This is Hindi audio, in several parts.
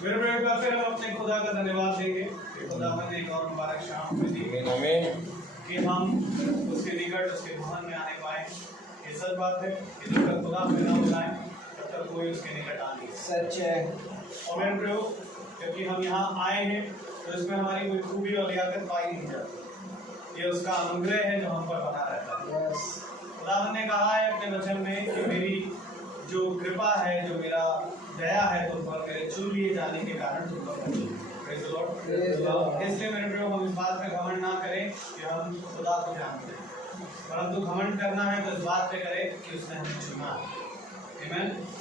मेरे प्यारे का फिर हम अपने खुदा का धन्यवाद देंगे कि खुदा ने एक और मुबारक शाम हमें दी कि हम उसके निकट उसके भवन में आने पाए। ये सच बात है कि जब तक खुदा हमें ना बुलाए तब तक कोई उसके निकट आ नहीं। सच है। और मेरे प्रयोग क्योंकि हम यहाँ आए हैं तो इसमें हमारी कोई खूबी और लियाकत पाई नहीं जाती। ये उसका अनुग्रह है जो हम पर बना रहता है। खुदा ने कहा है अपने वचन में कि मेरी जो कृपा है, जो मेरा दया है तुम पर, मेरे चुन लिए जाने के कारण तुम पर बनी। इसलिए मेरे प्रियो हम इस बात पे घमंड ना करें कि हम खुदा को जानते हैं, परंतु घमंड करना है तो इस बात पे करें कि उसने हमें चुना है।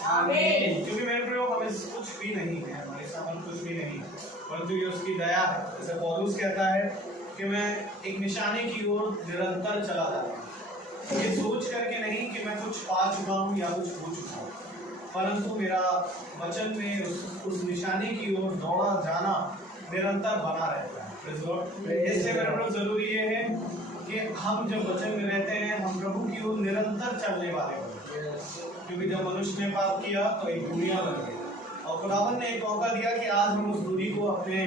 आमीन। क्योंकि मेरे प्रियो हम इस कुछ भी नहीं है, हमारे सामने कुछ भी नहीं है, परंतु ये उसकी दया है। जैसे पौलुस कहता है कि मैं एक निशाने की ओर निरंतर चला जा रहा हूँ, ये सोच करके नहीं कि मैं कुछ पा चुका हूँ या कुछ हो चुका हूँ, परंतु मेरा वचन में उस निशाने की ओर दौड़ा जाना निरंतर बना रहता है। इससे मेरे प्रभु जरूरी ये है कि हम जब वचन में रहते हैं हम प्रभु की ओर निरंतर चलने वाले हैं। क्योंकि जब मनुष्य ने पाप किया तो एक दुनिया बन गई और खुदावन ने एक मौका दिया कि आज हम उस दूरी को अपने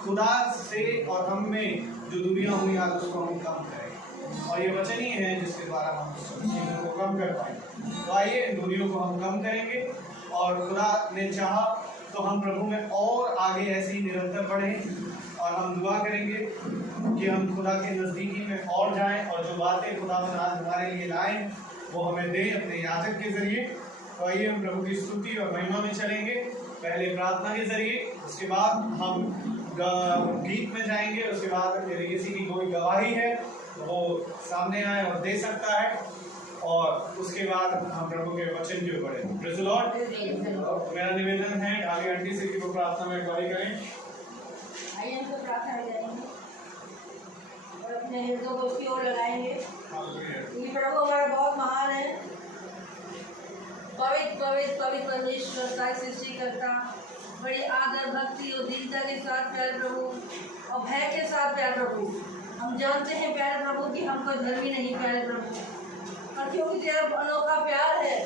खुदा से और हम में जो दूरियां हुई आज उसको हम कम करें। और ये वचन ही है जिसके द्वारा हम चीज़ों को कम कर पाएंगे। तो आइए इन दूरियों को हम कम करेंगे और खुदा ने चाहा तो हम प्रभु में और आगे ऐसे ही निरंतर बढ़ें। और हम दुआ करेंगे कि हम खुदा के नज़दीकी में और जाएं और जो बातें खुदा ने आज हमारे लिए लाए वो हमें दें अपने याजक के जरिए। तो आइए हम प्रभु की स्तुति और महिमा में चलेंगे, पहले प्रार्थना के जरिए, उसके बाद हम गीत में जाएंगे, उसके बाद यदि किसी की कोई गवाही है तो वो सामने आए और दे सकता है, और उसके बाद हम प्रभु के वचन की ओर बढ़ें। Praise the Lord. मेरा निवेदन है आगे आंटी से कि वो प्रार्थना में गवाही करें। आइए हम सब प्रार्थना में जाएंगे और अपने हृदय को उसकी ओर लगाएंगे। क्योंकि प्रभु हमारा बहुत महान है, पवित्र पवित्र पवित्र परमेश्वर का सृष्टि करता, बड़ी आदर भक्ति और दीनता के साथ प्यारे प्रभु और भय के साथ प्यारे प्रभु हम जानते हैं प्यारे प्रभु कि हम कोई धर्मी नहीं प्यारे प्रभु, और क्योंकि तेरा अनोखा प्यार है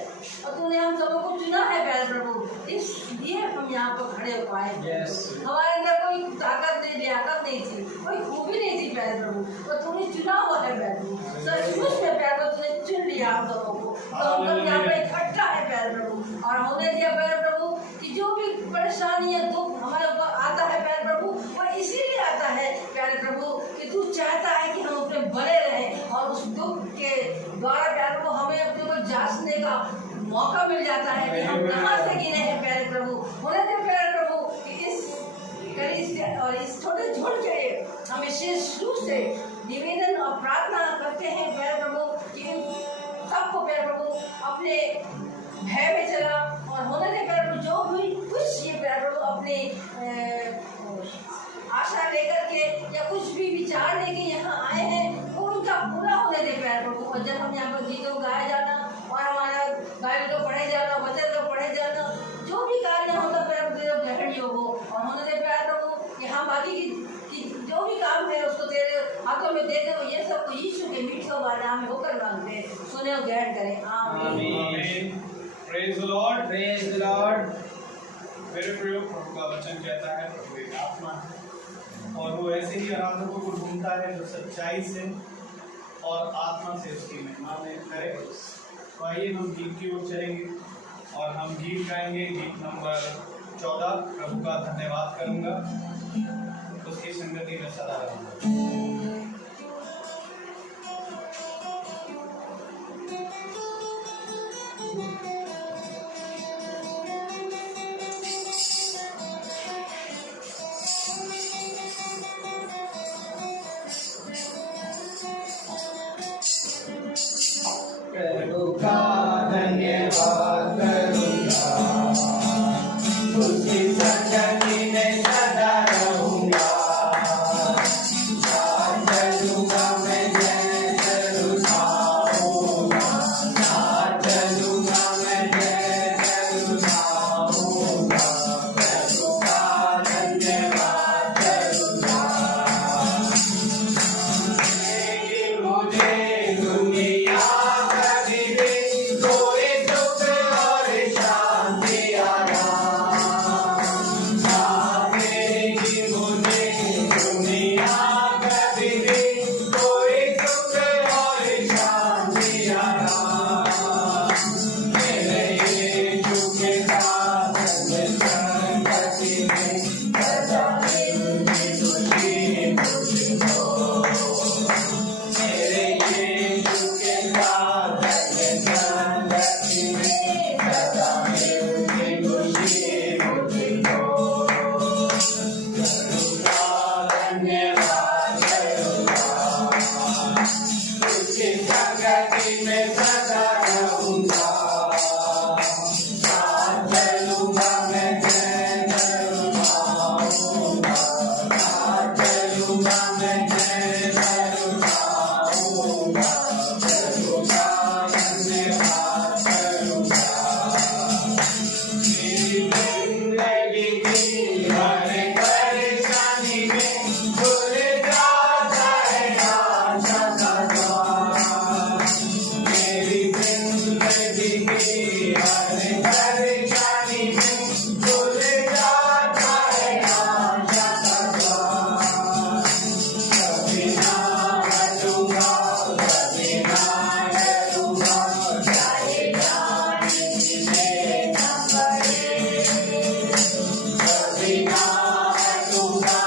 और तूने हम सबों को चुना है प्यारे प्रभु, इसलिए हम यहाँ पर खड़े हो पाए। हमारे अंदर कोई ताकत नहीं, लियाकत नहीं थी, कोई खूबी नहीं थी प्यारे प्रभु, और तूने चुना हुआ है प्यारे प्रभु। सचमुच में प्यारे प्रभु तूने चुन लिया हम सबों को, तो हम सब यहाँ पे इकट्ठा है प्यारे प्रभु, और होने दिया प्यारे प्रभु कि जो भी परेशानी या दुख हमारे ऊपर आता है प्यारे प्रभु वो इसीलिए आता है प्यारे प्रभु कि तू चाहता है कि हम अपने बने रहें, और उस दुख के द्वारा प्यारे प्रभु हमें अपने को जांचने का मौका मिल जाता है कि हम कहाँ से गिरे हैं प्यारे प्रभु। होने दे प्यारे प्रभु कि इस और इस छोटे झुंड के लिए हम विशेष रूप से निवेदन और प्रार्थना करते हैं प्यारे प्रभु कि सबको प्यारे प्रभु अपने भय में चला, और होने दे प्यारे प्रभु जो भी कुछ ये प्यारे प्रभु अपने आशा लेकर के या कुछ भी विचार लेके यहाँ आए हैं वो उनका पूरा होने दे प्यारे प्रभु। और जब हम यहाँ पर गीतों गाए जाना और हमारा बाइबल को पढ़े जाना, वचन को पढ़े जाना, जो भी कार्य होगा प्यारे प्रभु ग्रहण योग हो, और होने दे प्यारे प्रभु कि हम बाकी की जो भी काम है उसको तेरे हाथों में दे दे। ये सब यीशु के मीठे नाम में होकर मांगते हैं, सुने और ग्रहण करें। आमीन। Praise the Lord. Praise the Lord. मेरे प्रियो प्रभु का वचन कहता है प्रभु एक आत्मा है और वो ऐसे ही आराधकों को ढूंढता है जो सच्चाई से और आत्मा से उसकी महिमा में करे। तो आइए हम गीत की ओर चलेंगे और हम गीत गाएंगे। गीत नंबर 14 प्रभु का धन्यवाद करूंगा, उसकी संगति में सदा रहूंगा। प्रभु का धन्यवाद करूंगा, उसकी संगति में सदा रहूंगा। साथ चलूंगा मैं जैसे रुझाऊंगा, साथ चलूंगा मैं जैसे रुझाऊंगा। प्रभु का धन्यवाद करूंगा, मुझे दुनिया कभी भी कोई दुख और की हर परेशानी में भूल जाता है आशा का द्वार। कभी ना हटूंगा, कभी ना डरूंगा, चाहे जाने जिसे न पड़े। कभी ना हटूंगा,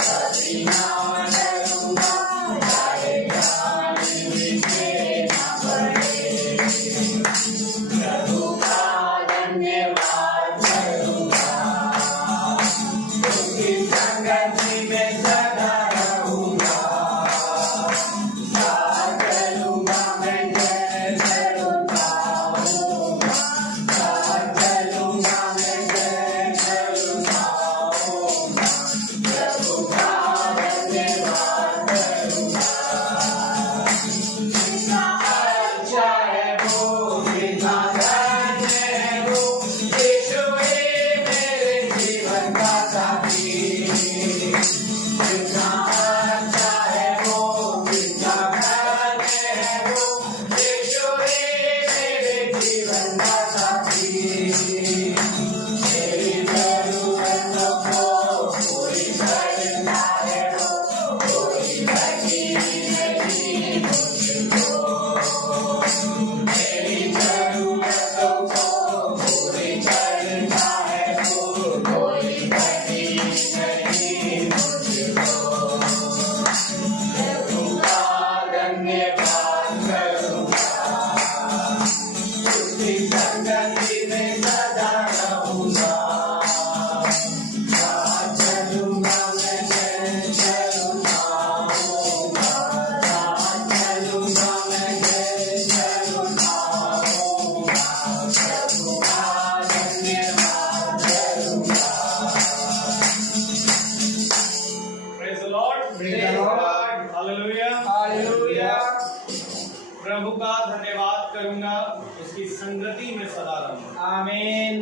कभी ना डरूंगा, चाहे जाने जिसे न पड़े। प्रभु का धन्यवाद करूंगा, उसकी संगति में सदा रहूंगा। साथ चलूंगा मैं जय चलूंगा, साथ चलूंगा मैं जय चलूंगा। प्रभु का धन्यवाद करूंगा, कितना अच्छा है वो, कितना धन्य है वो, यीशु ही मेरे जीवन का साथी। कितना अच्छा है वो, कितना धन्य है वो, यीशु ही मेरे जीवन का साथी। मेरी जरूरतों को पूरी करता है वो, कोई कमी नहीं मुझको। मेरी जरूरतों को पूरी करता है वो, कोई कमी नहीं मुझको। प्रभु का धन्यवाद करूंगा, उसकी संगति में सदा रहूंगा। साथ चलूंगा मैं जय चलूंगा, साथ चलूंगा मैं जय चलूंगा। प्रभु का धन्यवाद करूंगा। Praise the Lord. Praise the Lord. Hallelujah. Hallelujah. प्रभु का धन्यवाद करूंगा, उसकी संगति में सदा रहूंगा। आमीन,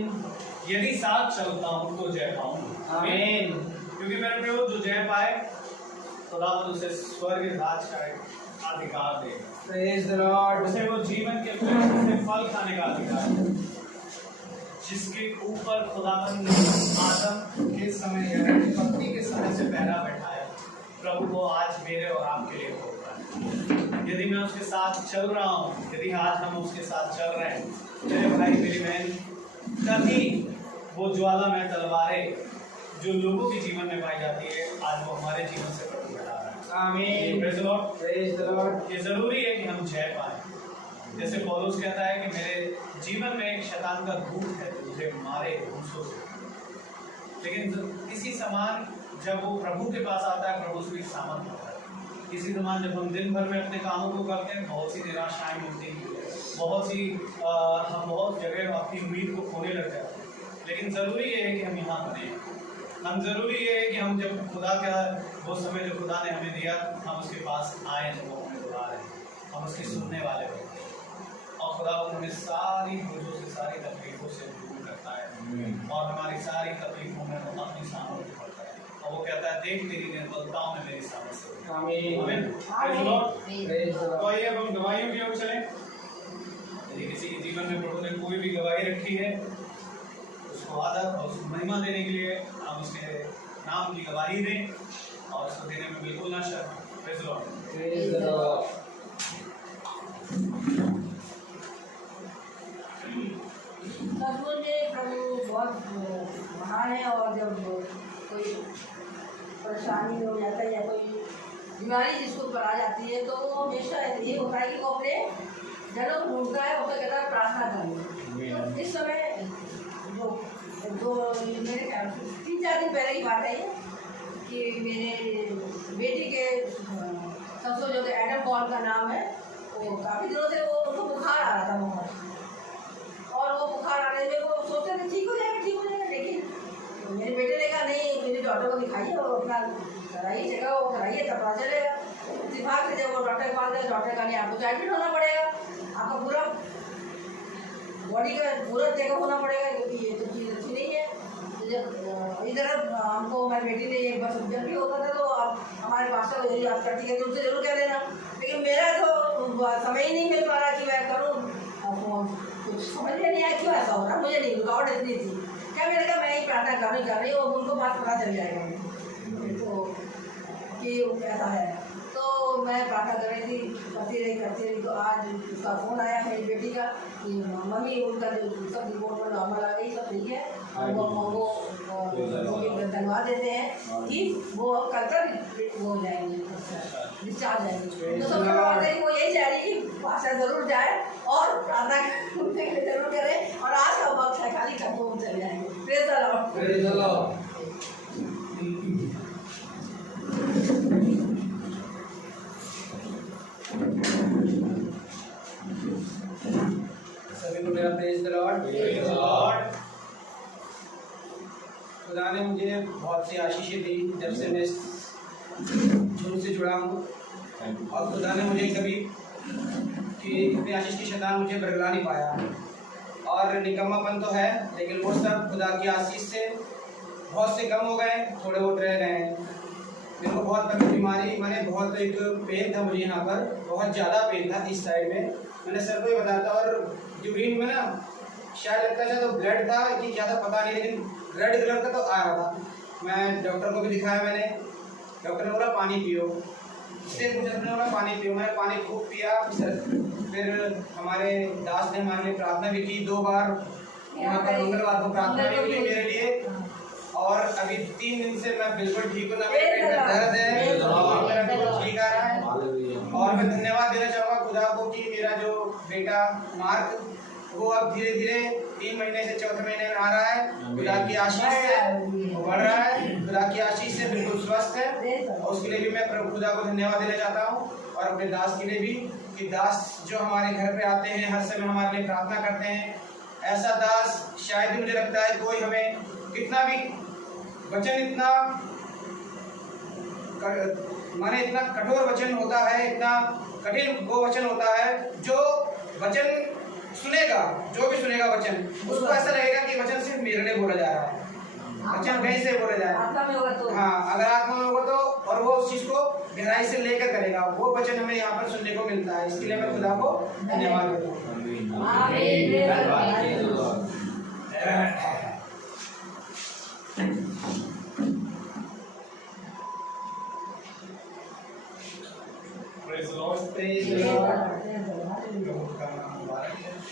यदि साथ चलता हूँ तो जय पाऊंगा। आमीन। क्योंकि मेरे प्रभु जो जय पाए, खुदावंद उसे स्वर्ग राज का एक अधिकार देगा। Praise the Lord. उसे वो जीवन के वृक्ष से फल खाने का अधिकार देगा, जिसके ऊपर खुदावंद ने आदम के समय यानी उत्पत्ति के समय से पहरा बैठाया। प्रभु वो आज मेरे और आपके लिए होता है। यदि मैं उसके साथ चल रहा हूँ, यदि आज हम उसके साथ चल रहे हैं, मेरे भाई मेरी बहन, तभी वो ज्वालामय तलवारें जो लोगों के जीवन में पाई जाती है, आज वो हमारे जीवन से प्रभु बढ़ा रहा है। आमीन। Praise the Lord. Praise the Lord. ये जरूरी है कि हम जय पाएं। जैसे पौलुस कहता है कि मेरे जीवन में एक शैतान का दूत है जो मुझे मारे घूंसों से, लेकिन इसी समान जब वो प्रभु के पास आता है, प्रभु उसको एक सामर्थ होता है। इसी समान जब हम दिन भर में अपने कामों को करते हैं, बहुत सी निराशाएं मिलती हैं, बहुत सी हम बहुत जगह अपनी उम्मीद को खोने लग जाते हैं। लेकिन ज़रूरी ये है कि हम यहाँ बने। हम ज़रूरी ये है कि हम जब खुदा का वो समय जो खुदा ने हमें दिया, हम उसके पास आए, जब वो हमें बुला रहे हैं, हम उसके सुनने वाले होते हैं। और खुदा हमें सारी बोझों से, सारी तकलीफों से दूर करता है, और हमारी सारी तकलीफों में वो अपनी सामर्थ्य करता है। और वो कहता है, देख तेरी निर्बलताओं में मेरी सामर्थ्य। आमीन। आमीन। Praise the Lord. Praise the तो आइए अब हम गवाहियों की ओर चलें। यदि किसी के जीवन में प्रभु ने कोई भी गवाही रखी है, उसको आदर और उसको महिमा देने के लिए हम उसके नाम की गवाही दें, और उसको देने में बिल्कुल ना शर्माएं। Praise the Lord. Praise the Lord. प्रभु बहुत महान है। और जब कोई परेशानी हो जाता है या कोई बीमारी जिसको ऊपर आ जाती है, तो वो हमेशा ये होता है कि वो अपने जड़ों को ढूंढता है, उसका कहता है प्रार्थना करें। तो इस समय जो मेरे ख्याल से 3-4 दिन पहले की बात है ये, कि मेरे बेटी के ससुर जो एडम पॉल का नाम है, वो काफ़ी दिनों से वो उनको बुखार आ रहा था बहुत, और वो बुखार आने में वो सोचते थे ठीक हो जाएगा, लेकिन मेरे बेटे ने कहा नहीं, मेरे डॉक्टर को दिखाइए और अपना कराइए, जगह वो कराइए, तब पता चलेगा। दिमाग से जब वो डॉक्टर के पास गए, डॉक्टर का नहीं, आपको एडमिट होना पड़ेगा, आपका पूरा बॉडी का पूरा चेकअप होना पड़ेगा, क्योंकि ये तो चीज़ अच्छी नहीं है। तो जब इधर हमको हमारी बेटी ने एक बार जब भी होता था, तो आप हमारे पास तो यही आप करती है, तो उनसे जरूर कह देना। लेकिन मेरा तो समय ही नहीं मिल पा रहा कि मैं करूँ फोन, कुछ समझ में नहीं आया क्यों ऐसा हो रहा, मुझे नहीं, रुकावट इतनी थी। क्या मैंने कहा मैं ही प्रार्थना कर रही हूँ, उनको बात पता चल जाएगा तो कि ऐसा है। तो मैं प्रार्थना कर रही थी, करती रही। तो आज उसका फ़ोन आया मेरी बेटी का कि मम्मी उनका जो सब रिपोर्ट में नॉर्मल आ गई, सब ठीक है, और वो धन्यवाद देते हैं कि वो कल तक वो हो जाएंगे, डिस्चार्ज जाएंगे। तो सबसे बड़ा बात है कि वो यही चाह रही कि भाषा ज़रूर जाए और प्रार्थना करने के लिए जरूर करें, और आज का वक्त है खाली कब चले जाएंगे। Praise the Lord. सभी को मेरा प्रेज द लॉर्ड। खुदा ने मुझे बहुत सी आशीषें दी जब से मैं जून से जुड़ा हूँ, और खुदा ने मुझे कभी कि इतनी आशीष की शैतान मुझे बरगला नहीं पाया, और निकम्मापन तो है लेकिन वो सब खुदा की आशीष से बहुत से कम हो गए, थोड़े बहुत रह गए हैं। मेरे को बहुत बड़ी बीमारी, मैंने बहुत एक पेन था मुझे यहाँ पर, बहुत ज़्यादा पेन था इस साइड में, मैंने सर को ही बताया था, और यूरिन में ना शायद लगता था तो ब्लड था कि ज़्यादा पता नहीं, लेकिन रेड कलर का तो आ रहा था। मैं डॉक्टर को भी दिखाया, मैंने डॉक्टर ने बोला पानी पियो, इससे कुछ ने बोला पानी पियो, मैंने पानी खूब पिया। फिर हमारे दास ने हमारे लिए प्रार्थना भी की 2 बार, यहाँ पर मंगलवार को प्रार्थना भी की मेरे लिए, और अभी 3 दिन से मैं बिल्कुल ठीक हूँ, ना मेरे पेट में दर्द है और मेरा बिल्कुल ठीक आ रहा है। और मैं धन्यवाद देना चाहूँगा खुदा को कि मेरा जो बेटा मार्क वो अब धीरे धीरे 3 महीने से 4थे महीने में आ रहा है, खुदा की आशीष से बढ़ रहा है, खुदा की आशीष से बिल्कुल स्वस्थ है, और उसके लिए भी मैं प्रभु खुदा को धन्यवाद देना चाहता हूँ, और अपने दास के लिए भी कि दास जो हमारे घर पे आते हैं, हर समय हमारे लिए प्रार्थना करते हैं। ऐसा दास शायद ही मुझे लगता है कोई हमें कितना भी वचन इतना माने इतना कठोर वचन होता है, इतना कठिन वो वचन होता है, जो वचन सुनेगा, जो भी सुनेगा वचन, उसको ऐसा लगेगा कि वचन सिर्फ मेरे लिए बोला जा रहा है, वचन कहीं से बोला जा रहा है। हाँ, अगर आत्मा में होगा तो, और वो उस चीज को गहराई से लेकर करेगा, वो वचन हमें यहाँ पर सुनने को मिलता है। इसके लिए मैं खुदा को धन्यवाद देता हूँ।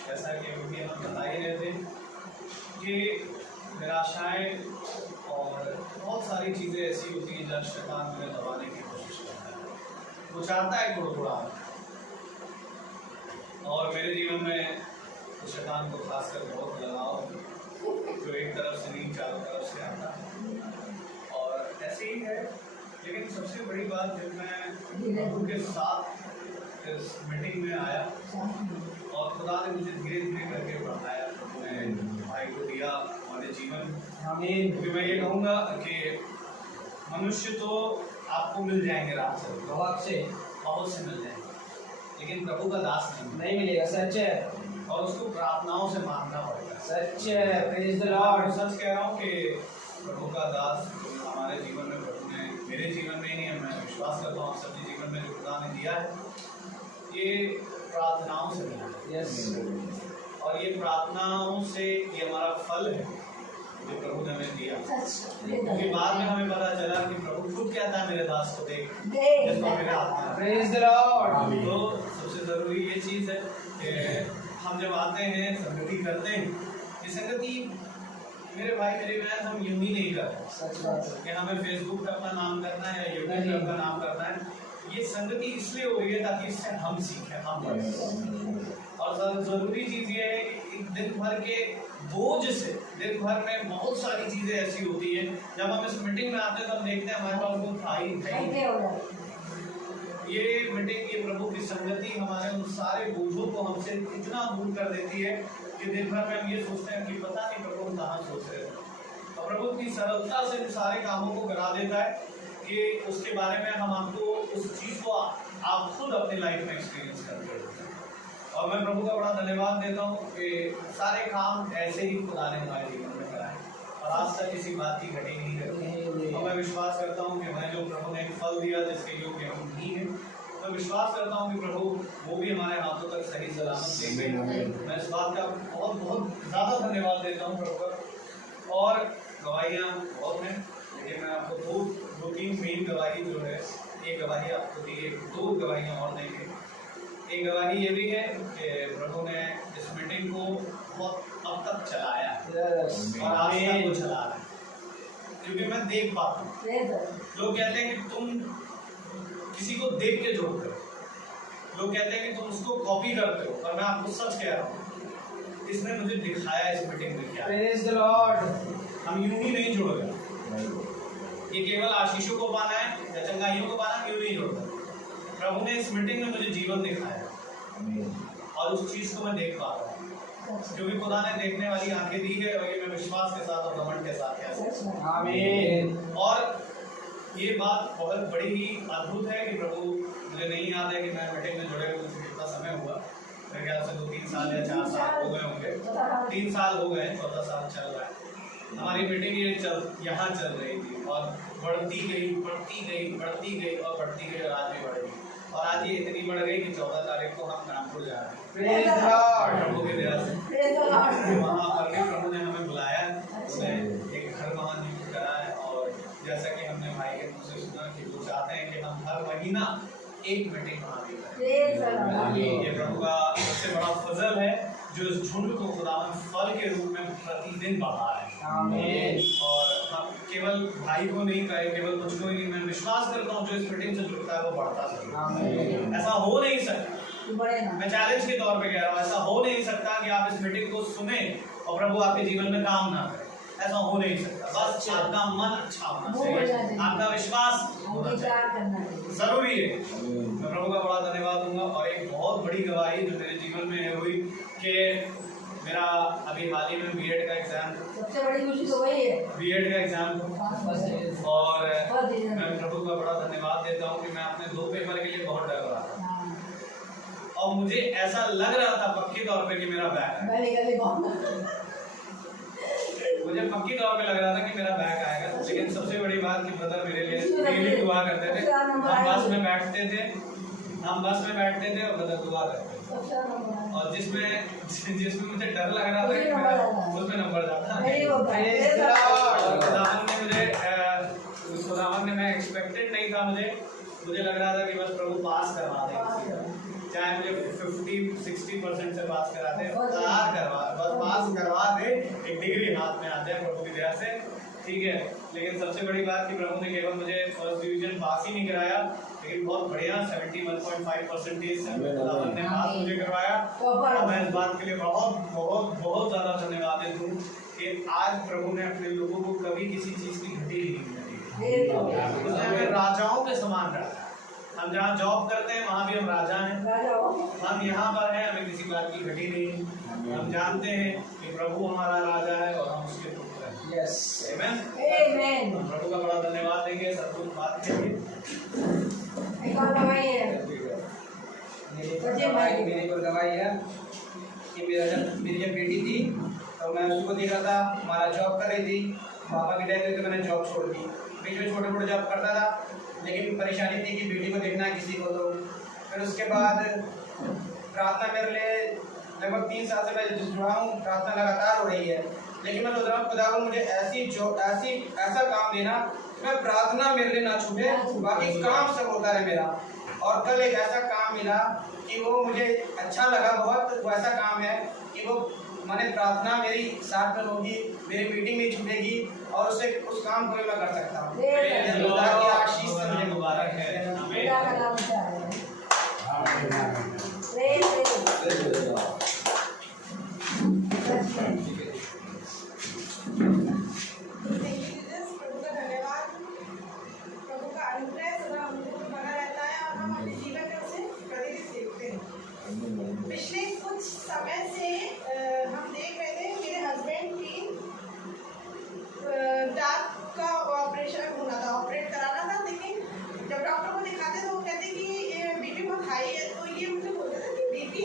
जैसा कि अभी हम बता ही रहे थे कि निराशाएं और बहुत सारी चीज़ें ऐसी होती हैं जब शैतान हमें दबाने की कोशिश करता है, वो चाहता है थोड़ा, और मेरे जीवन में शैतान को खासकर बहुत लगाव, जो एक तरफ से नहीं चारों तरफ से आता है, और ऐसे ही है। लेकिन सबसे बड़ी बात जब मैं प्रभु के साथ इस मीटिंग में आया और खुदा ने मुझे धीरे धीरे करके बढ़ाया, मैं भाई को दिया हमारे जीवन। क्योंकि मैं ये कहूँगा कि मनुष्य तो आपको मिल जाएंगे रात से बहुत से मिल जाएंगे, लेकिन प्रभु का दास नहीं मिलेगा। सच है, और उसको प्रार्थनाओं से मांगना पड़ेगा। सच है, प्रेज़ द लॉर्ड। सच कह रहा हूँ कि प्रभु का दास हमारे जीवन में, प्रभु ने मेरे जीवन में ही नहीं है, मैं विश्वास करता हूँ सबके जीवन में जो खुदा ने दिया है, ये प्रार्थनाओं से मिला है। यस, और ये प्रार्थनाओं से ये हमारा फल है जो प्रभु ने हमें दिया। क्योंकि बाद में हमें पता चला कि प्रभु खुद कहता है मेरे दास को देख जिसको मेरे हाथ में। Praise the Lord. तो सबसे जरूरी ये चीज़ है कि हम जब आते हैं, संगति करते हैं, ये संगति मेरे भाई मेरी बहन हम यूं ही नहीं करते। सच बात है कि हमें फेसबुक पे अपना नाम करना है या यूट्यूब पे अपना नाम करना है। ये संगति इसलिए हो रही है ताकि इससे हम सीखें, हम पढ़ें। और ज़रूरी चीज़ ये है कि दिन भर के बोझ से, दिन भर में बहुत सारी चीज़ें ऐसी होती हैं, जब हम इस मीटिंग में आते हैं तो हम देखते हैं हमारे पास वो था ही नहीं। ये मीटिंग, ये प्रभु की संगति हमारे उन सारे बोझों को हमसे इतना दूर कर देती है कि दिन भर में हम ये सोचते हैं कि पता नहीं प्रभु कहाँ सोच रहे हैं, और प्रभु की सरलता से इन सारे कामों को करा देता है कि उसके बारे में हम आपको उस चीज़ को आप खुद अपनी लाइफ में एक्सपीरियंस करते हो। और मैं प्रभु का बड़ा धन्यवाद देता हूँ कि सारे काम ऐसे ही खुदा ने हमारे जीवन में कराए, और आज तक किसी बात की घटी नहीं करती। और मैं विश्वास करता हूँ कि मैं जो प्रभु ने फल दिया जिसके योग्य हम नहीं हैं, मैं विश्वास करता हूँ कि प्रभु वो भी हमारे हाथों तक सही सलामत देंगे। मैं इस बात का बहुत बहुत ज़्यादा धन्यवाद देता हूँ प्रभु का। और गवाहियाँ बहुत हैं, लेकिन मैं आपको दो तीन मेन गवाही जो है, एक गवाही आपको दी, दो गवाहियाँ और देंगे। एक गवाही ये भी है कि प्रभु ने इस मीटिंग को बहुत अब तक चलाया और आज तक वो चला रहा है, क्योंकि मैं देख पाता हूँ। लोग कहते हैं कि तुम किसी को देख के जोड़ते हो, लोग कहते हैं कि तुम उसको कॉपी करते हो, पर मैं आपको सच कह रहा हूँ, इसने मुझे दिखाया इस मीटिंग में क्या। Praise the Lord. हम यूं ही नहीं जुड़ गए, ये केवल आशीषों को पाना है या चंगाइयों को पाना, यूं नहीं जुड़ता। प्रभु ने इस मीटिंग में मुझे जीवन दिखाया और उस चीज को मैं देख पा रहा हूँ, क्योंकि खुदा ने देखने वाली आंखें दी है, और ये मैं विश्वास के साथ और घमंड के साथ कह सकता हूं। आमीन। और ये बात बहुत बड़ी ही अद्भुत है कि प्रभु, मुझे नहीं याद है कि मैं मीटिंग में जुड़े हुए मुझे कितना समय हुआ, मेरे ख्याल से 2-3 साल या 4 साल हो गए होंगे, 3 साल हो गए, 14 साल चल रहा है हमारी मीटिंग। ये यहाँ चल रही थी और बढ़ती गई और बढ़ती गई और आज भी बढ़ गई, और आज ये इतनी बढ़ गई कि 14 तारीख को हम कानपुर जा रहे हैं प्रभु की दया से। वहाँ पर भी प्रभु ने हमें बुलाया, उसने एक घर वहाँ नियुक्त करा है, और जैसा कि हमने भाई के मुँह से सुना कि वो चाहते हैं कि हम हर महीना एक मीटिंग वहाँ भी करें। ये प्रभु का सबसे बड़ा फजल है जो इस झुंड को खुदावन फल के रूप में प्रतिदिन बढ़ा है। और हम केवल भाई को नहीं कहे, केवल मुझको ही नहीं, मैं विश्वास करता हूँ जो इस मीटिंग से जुड़ता है वो बढ़ता है। ऐसा हो नहीं सकता, मैं चैलेंज के तौर पे कह रहा हूँ, ऐसा हो नहीं सकता कि आप इस मीटिंग को सुने और प्रभु आपके जीवन में काम ना करे, ऐसा हो नहीं सकता। बस आपका मन अच्छा होना चाहिए, आपका विश्वास होना चाहिए, जरूरी है। मैं प्रभु का बड़ा धन्यवाद दूंगा। और एक बहुत बड़ी गवाही जो मेरे जीवन में हुई कि मेरा अभी हाल ही में बीएड का एग्जाम, सबसे बड़ी खुशी तो वही है, बीएड का एग्जाम, और मैं प्रभु का बड़ा धन्यवाद देता हूँ कि मैं अपने 2 पेपर के लिए बहुत डर रहा था, और मुझे ऐसा लग रहा था पक्के तौर पे कि मेरा बैक है, मुझे पक्की तौर पे लग रहा था कि मेरा बैक आएगा। लेकिन सबसे बड़ी बात कि ब्रदर मेरे लिए डेली दुआ करते थे, हम बस में बैठते थे और ब्रदर दुआ करते थे, और जिसमें मुझे डर लग रहा था कि मेरा उसमें नंबर जाता खुदावन ने, मैं एक्सपेक्टेड नहीं था, मुझे लग रहा था कि बस प्रभु पास करवा दें, चाहे मुझे 50-60% से पास करा दे, बस पास करवा दे, एक डिग्री हाथ में आ जाए प्रभु की दया से, ठीक है। लेकिन सबसे बड़ी बात कि प्रभु ने केवल मुझे फर्स्ट डिवीजन पास ही नहीं कराया, लेकिन बहुत बढ़िया 71.5% से खुदावन ने पास मुझे करवाया। और मैं इस बात के लिए बहुत बहुत बहुत ज़्यादा धन्यवाद देता हूँ कि आज प्रभु ने अपने लोगों को कभी किसी चीज़ की घटी नहीं दी, उसने हमें राजाओं के समान रखा। हम जहाँ जॉब करते हैं वहाँ भी हम राजा हैं, हम यहाँ पर हैं, हमें किसी बात की घटी नहीं। हम जानते हैं कि प्रभु हमारा राजा है और हम उसके पुत्र हैं। यस, आमीन। प्रभु का बड़ा धन्यवाद देंगे सब कुछ बात के लिए। एक और गवाही है, मेरी को गवाही है कि मेरी जब बेटी थी तो मैं उसको देख रहा था, हमारा जॉब कर रही थी, पापा की डेथ हुई तो मैंने जॉब छोड़ दी। बीच में छोटे मोटे जॉब करता था, लेकिन परेशानी थी कि बेटी को देखना है किसी को। तो फिर उसके बाद प्रार्थना मेरे लिए लगभग 3 साल से मैं जुड़ा हूँ, प्रार्थना लगातार हो रही है। लेकिन मैं सोच रहा हूँ खुदा को मुझे ऐसा काम देना, मैं प्रार्थना मेरे लिए ना छूटे, बाकी काम सब होता है मेरा। और कल एक ऐसा काम मिला कि वो मुझे अच्छा लगा बहुत। वो ऐसा काम है कि वो मैंने प्रार्थना मेरी साथ में होगी, मेरी मीटिंग नहीं छूटेगी, और उस काम को मैं कर सकता हूँ। खुदा की आशीष से मुझे मुबारक है। पिछले कुछ समय से हम देख रहे थे मेरे हस्बैंड की दांत का ऑपरेशन होना था, ऑपरेट कराना था। लेकिन जब डॉक्टर को दिखाते तो वो कहते कि बीपी बहुत हाई है। तो ये मुझे बोलते थे कि बीपी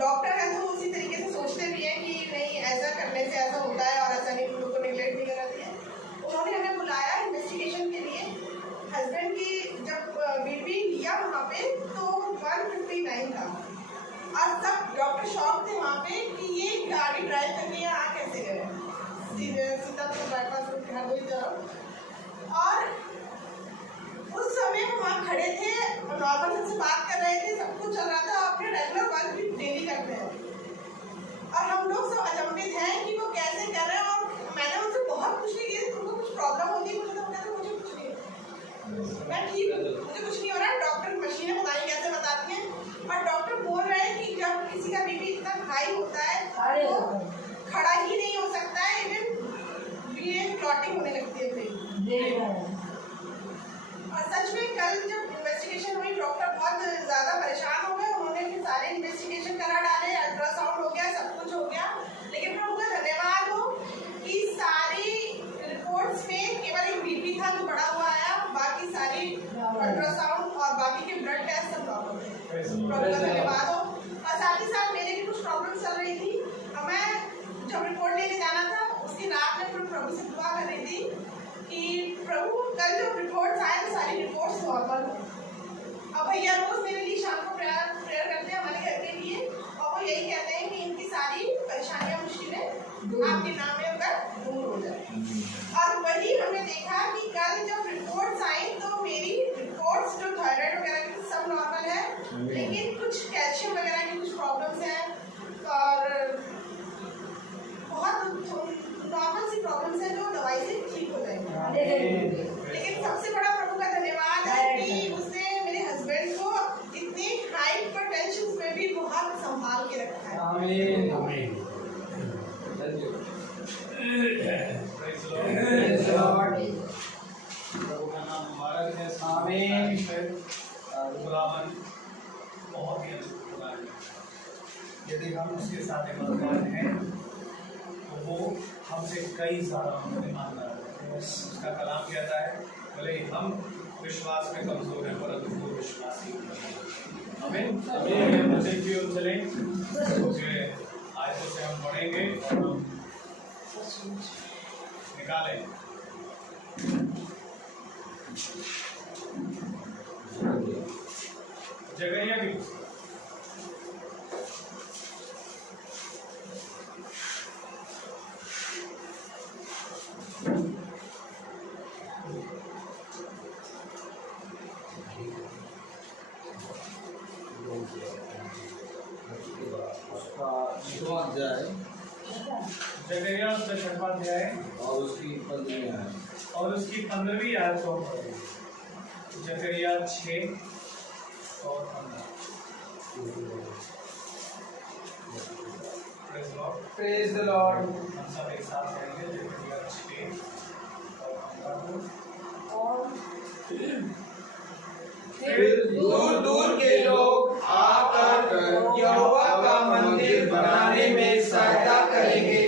डॉक्टर है तो उसी तरीके से सोचते भी हैं कि नहीं ऐसा करने से ऐसा होता है और ऐसा नहीं, उन लोग को निगलेक्ट नहीं करना चाहिए। उन्होंने हमें बुलाया इन्वेस्टिगेशन के लिए। हस्बैंड की जब बीपी लिया वहाँ पे तो 159 था और सब डॉक्टर शॉक थे वहाँ पे कि ये गाड़ी ड्राइव करके यहाँ कैसे गए, सीतापुर बाईपास रोड के हरदोई तरफ। और उस समय हम वहाँ खड़े थे, नॉर्मल सबसे बात कर रहे थे, सब कुछ चल रहा था, अपने रेगुलर वर्क भी डेली करते हैं और हम लोग सब अचंभित हैं कि वो कैसे कर रहे हैं। और मैंने उनसे बहुत पूछने की तुमको कुछ प्रॉब्लम होती है, मुझे कुछ नहीं, मैं ठीक हूँ, मुझे कुछ नहीं हो रहा है। डॉक्टर मशीनें बताई कैसे बताती हैं और डॉक्टर बोल रहे हैं कि जब किसी का बीपी इतना हाई होता है तो खड़ा ही नहीं हो सकता है, इवन क्लॉटिंग होने लगती है फिर। और सच में कल जब इन्वेस्टिगेशन हुई डॉक्टर बहुत ज़्यादा परेशान हो गए। उन्होंने फिर सारे इन्वेस्टिगेशन करा डाले, अल्ट्रासाउंड हो गया, सब कुछ हो गया। लेकिन मैं उनका धन्यवाद हो कि सारी रिपोर्ट्स में केवल एक बीपी था जो बढ़ा हुआ आया, बाकी सारी अल्ट्रासाउंड और बाकी के ब्लड टेस्ट सब नॉर्मल थे। प्रभु का धन्यवाद हो। और साथ ही साथ मेरे भी कुछ प्रॉब्लम चल रही थी और मैं जब रिपोर्ट लेने जाना था उसकी रात में फिर प्रभु से दुआ कर रही थी कि प्रभु कल जो रिपोर्ट्स आए तो सारी रिपोर्ट्स नॉर्मल हो। अब भैया रोज मेरे लिए शाम को प्रेयर करते हैं हमारे घर के लिए और वो यही कहते हैं कि इनकी सारी परेशानियां मुश्किलें आपके नाम में होकर दूर हो जाए। और वही हमने देखा कि कल जब रिपोर्ट्स आई तो मेरी रिपोर्ट्स जो थायराइड वगैरह की सब नॉर्मल है, लेकिन कुछ कैल्शियम वगैरह की कुछ प्रॉब्लम्स हैं और बहुत नॉर्मल सी प्रॉब्लम्स हैं जो दवाई से ठीक हो जाएंगी। लेकिन सबसे बड़ा प्रभु का धन्यवाद है कि उसने मेरे हस्बैंड को इतनी हाइपरटेंशन में भी बहुत संभाल के रखा है। आमीन आमीन। प्रभु का नाम मुबारक है। आमीन। खुदावन बहुत ही अच्छा खुदा है। यदि हम उसके साथ ईमानदार हैं तो वो हमसे कई ज़्यादा ईमानदार है। उसका कलाम कहता है भले ही हम विश्वास में कमजोर हैं परंतु वो विश्वासी है। हमें मुझे की ओर चलें, मुझे आयतों से हम पढ़ेंगे और हम निकालें। जगरिया की जगरिया उसका 6वां अध्याय और उसकी 15वीं आयत और उसकी 15वीं आयत को पढ़ें। जकरिया 6 और 15। Praise the Lord. हम सब एक साथ पढ़ेंगे जकरिया 6 और 15। फिर दूर दूर के लोग आकर यहोवा का मंदिर बनाने में सहायता करेंगे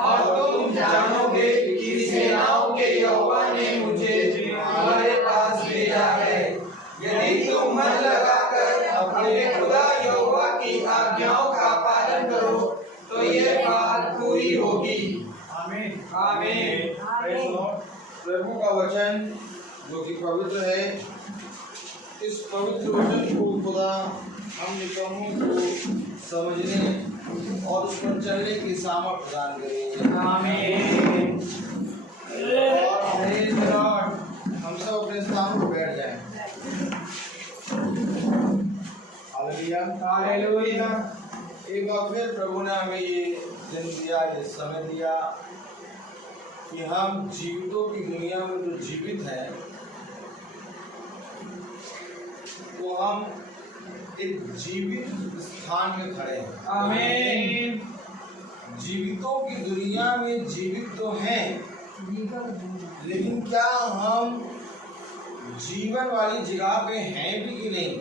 और तुम जानोगे कि सेनाओं के यहोवा ने मुझे तुम्हारे पास भेजा है। यदि तुम मन लगाकर अपने खुदा यहोवा की आज्ञाओं का पालन करो तो ये बात पूरी होगी। आमीन आमीन। Praise the Lord. प्रभु का वचन जो कि पवित्र है, इस पवित्र वचन को खुदा हम निकम्मों को समझने और उस पर चलने की सामर्थ प्रदान करेंगे। आमीन। और प्रेज द लॉर्ड। हम सब अपने स्थान पर बैठ जाएं। Hallelujah hallelujah. एक बार फिर प्रभु ने हमें ये दिन दिया, ये समय दिया कि हम जीवितों की दुनिया में जो जीवित हैं तो हम एक जीवित स्थान में खड़े हैं। आमीन। जीवितों की दुनिया में जीवित तो हैं, लेकिन क्या हम जीवन वाली जगह पे हैं भी कि नहीं?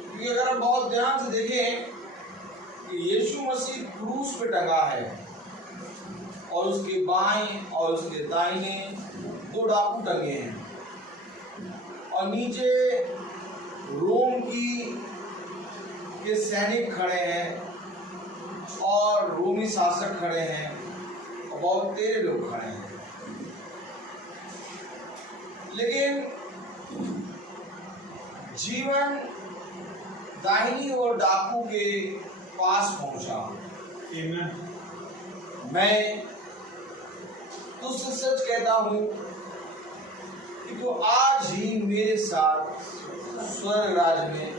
क्योंकि अगर हम बहुत ध्यान से देखें कि यीशु मसीह क्रूस पे टंगा है और उसके बाएं और उसके दाहिने 2 डाकू टंगे हैं और नीचे रोम की के सैनिक खड़े हैं और रोमी शासक खड़े हैं और बहुत तेरे लोग खड़े हैं, लेकिन जीवन दाहिनी ओर डाकू के पास पहुंचा। मैं तुझसे सच कहता हूं कि तू आज ही मेरे साथ स्वर्ग राज्य में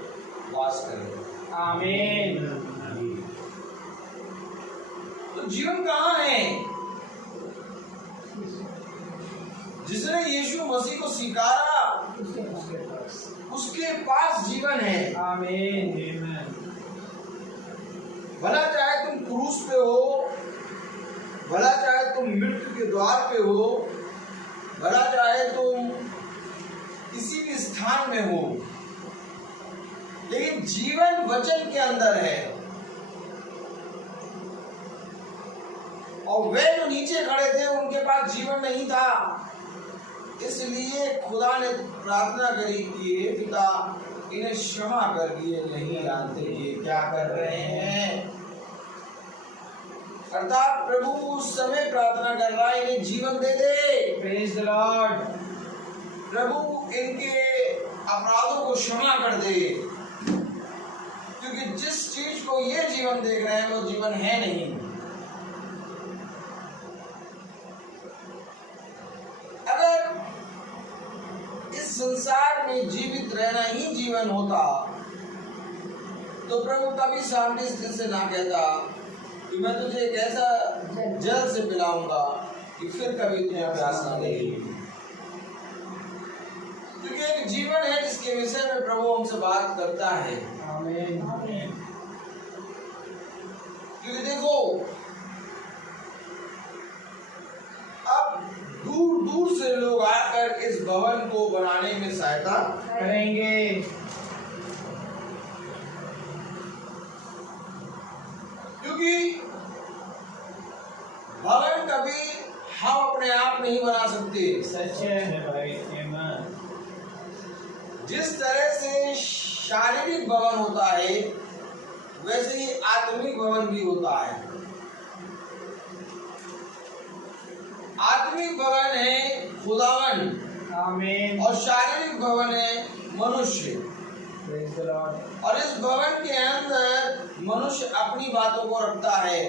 वास करेगा। आमीन। तो जीवन कहाँ है? जिसने यीशु मसीह को स्वीकारा उसके पास जीवन है। आमीन। भला चाहे तुम क्रूस पे हो, भला चाहे तुम मृत्यु के द्वार पे हो, भला चाहे तुम किसी भी स्थान में हो, लेकिन जीवन वचन के अंदर है। और वे जो नीचे खड़े थे उनके पास जीवन नहीं था, इसलिए खुदा ने प्रार्थना करी कि हे पिता इन्हें क्षमा कर दिए, नहीं जानते ये क्या कर रहे हैं। अर्थात प्रभु उस समय प्रार्थना कर रहा है, इन्हें जीवन दे दे। Praise the Lord. प्रभु इनके अपराधों को क्षमा कर दे, क्योंकि जिस चीज को ये जीवन देख रहे हैं वो जीवन है नहीं। अगर इस संसार में जीवित रहना ही जीवन होता तो प्रभु कभी सामने से ना कहता कि मैं तुझे एक ऐसा जल से पिलाऊंगा कि फिर कभी तुझे प्यास ना लगेगी। क्योंकि एक जीवन है जिसके विषय में प्रभु हमसे बात करता है। आमीन। क्योंकि देखो, अब दूर दूर से लोग आकर इस भवन को बनाने में सहायता करेंगे। क्योंकि भवन कभी हम अपने आप नहीं बना सकते। सच है भाई। जिस तरह से शारीरिक भवन होता है वैसे ही आत्मिक भवन भी होता है। आत्मिक भवन है खुदावन, आमीन। और शारीरिक भवन है मनुष्य। Praise the Lord. और इस भवन के अंदर मनुष्य अपनी बातों को रखता है,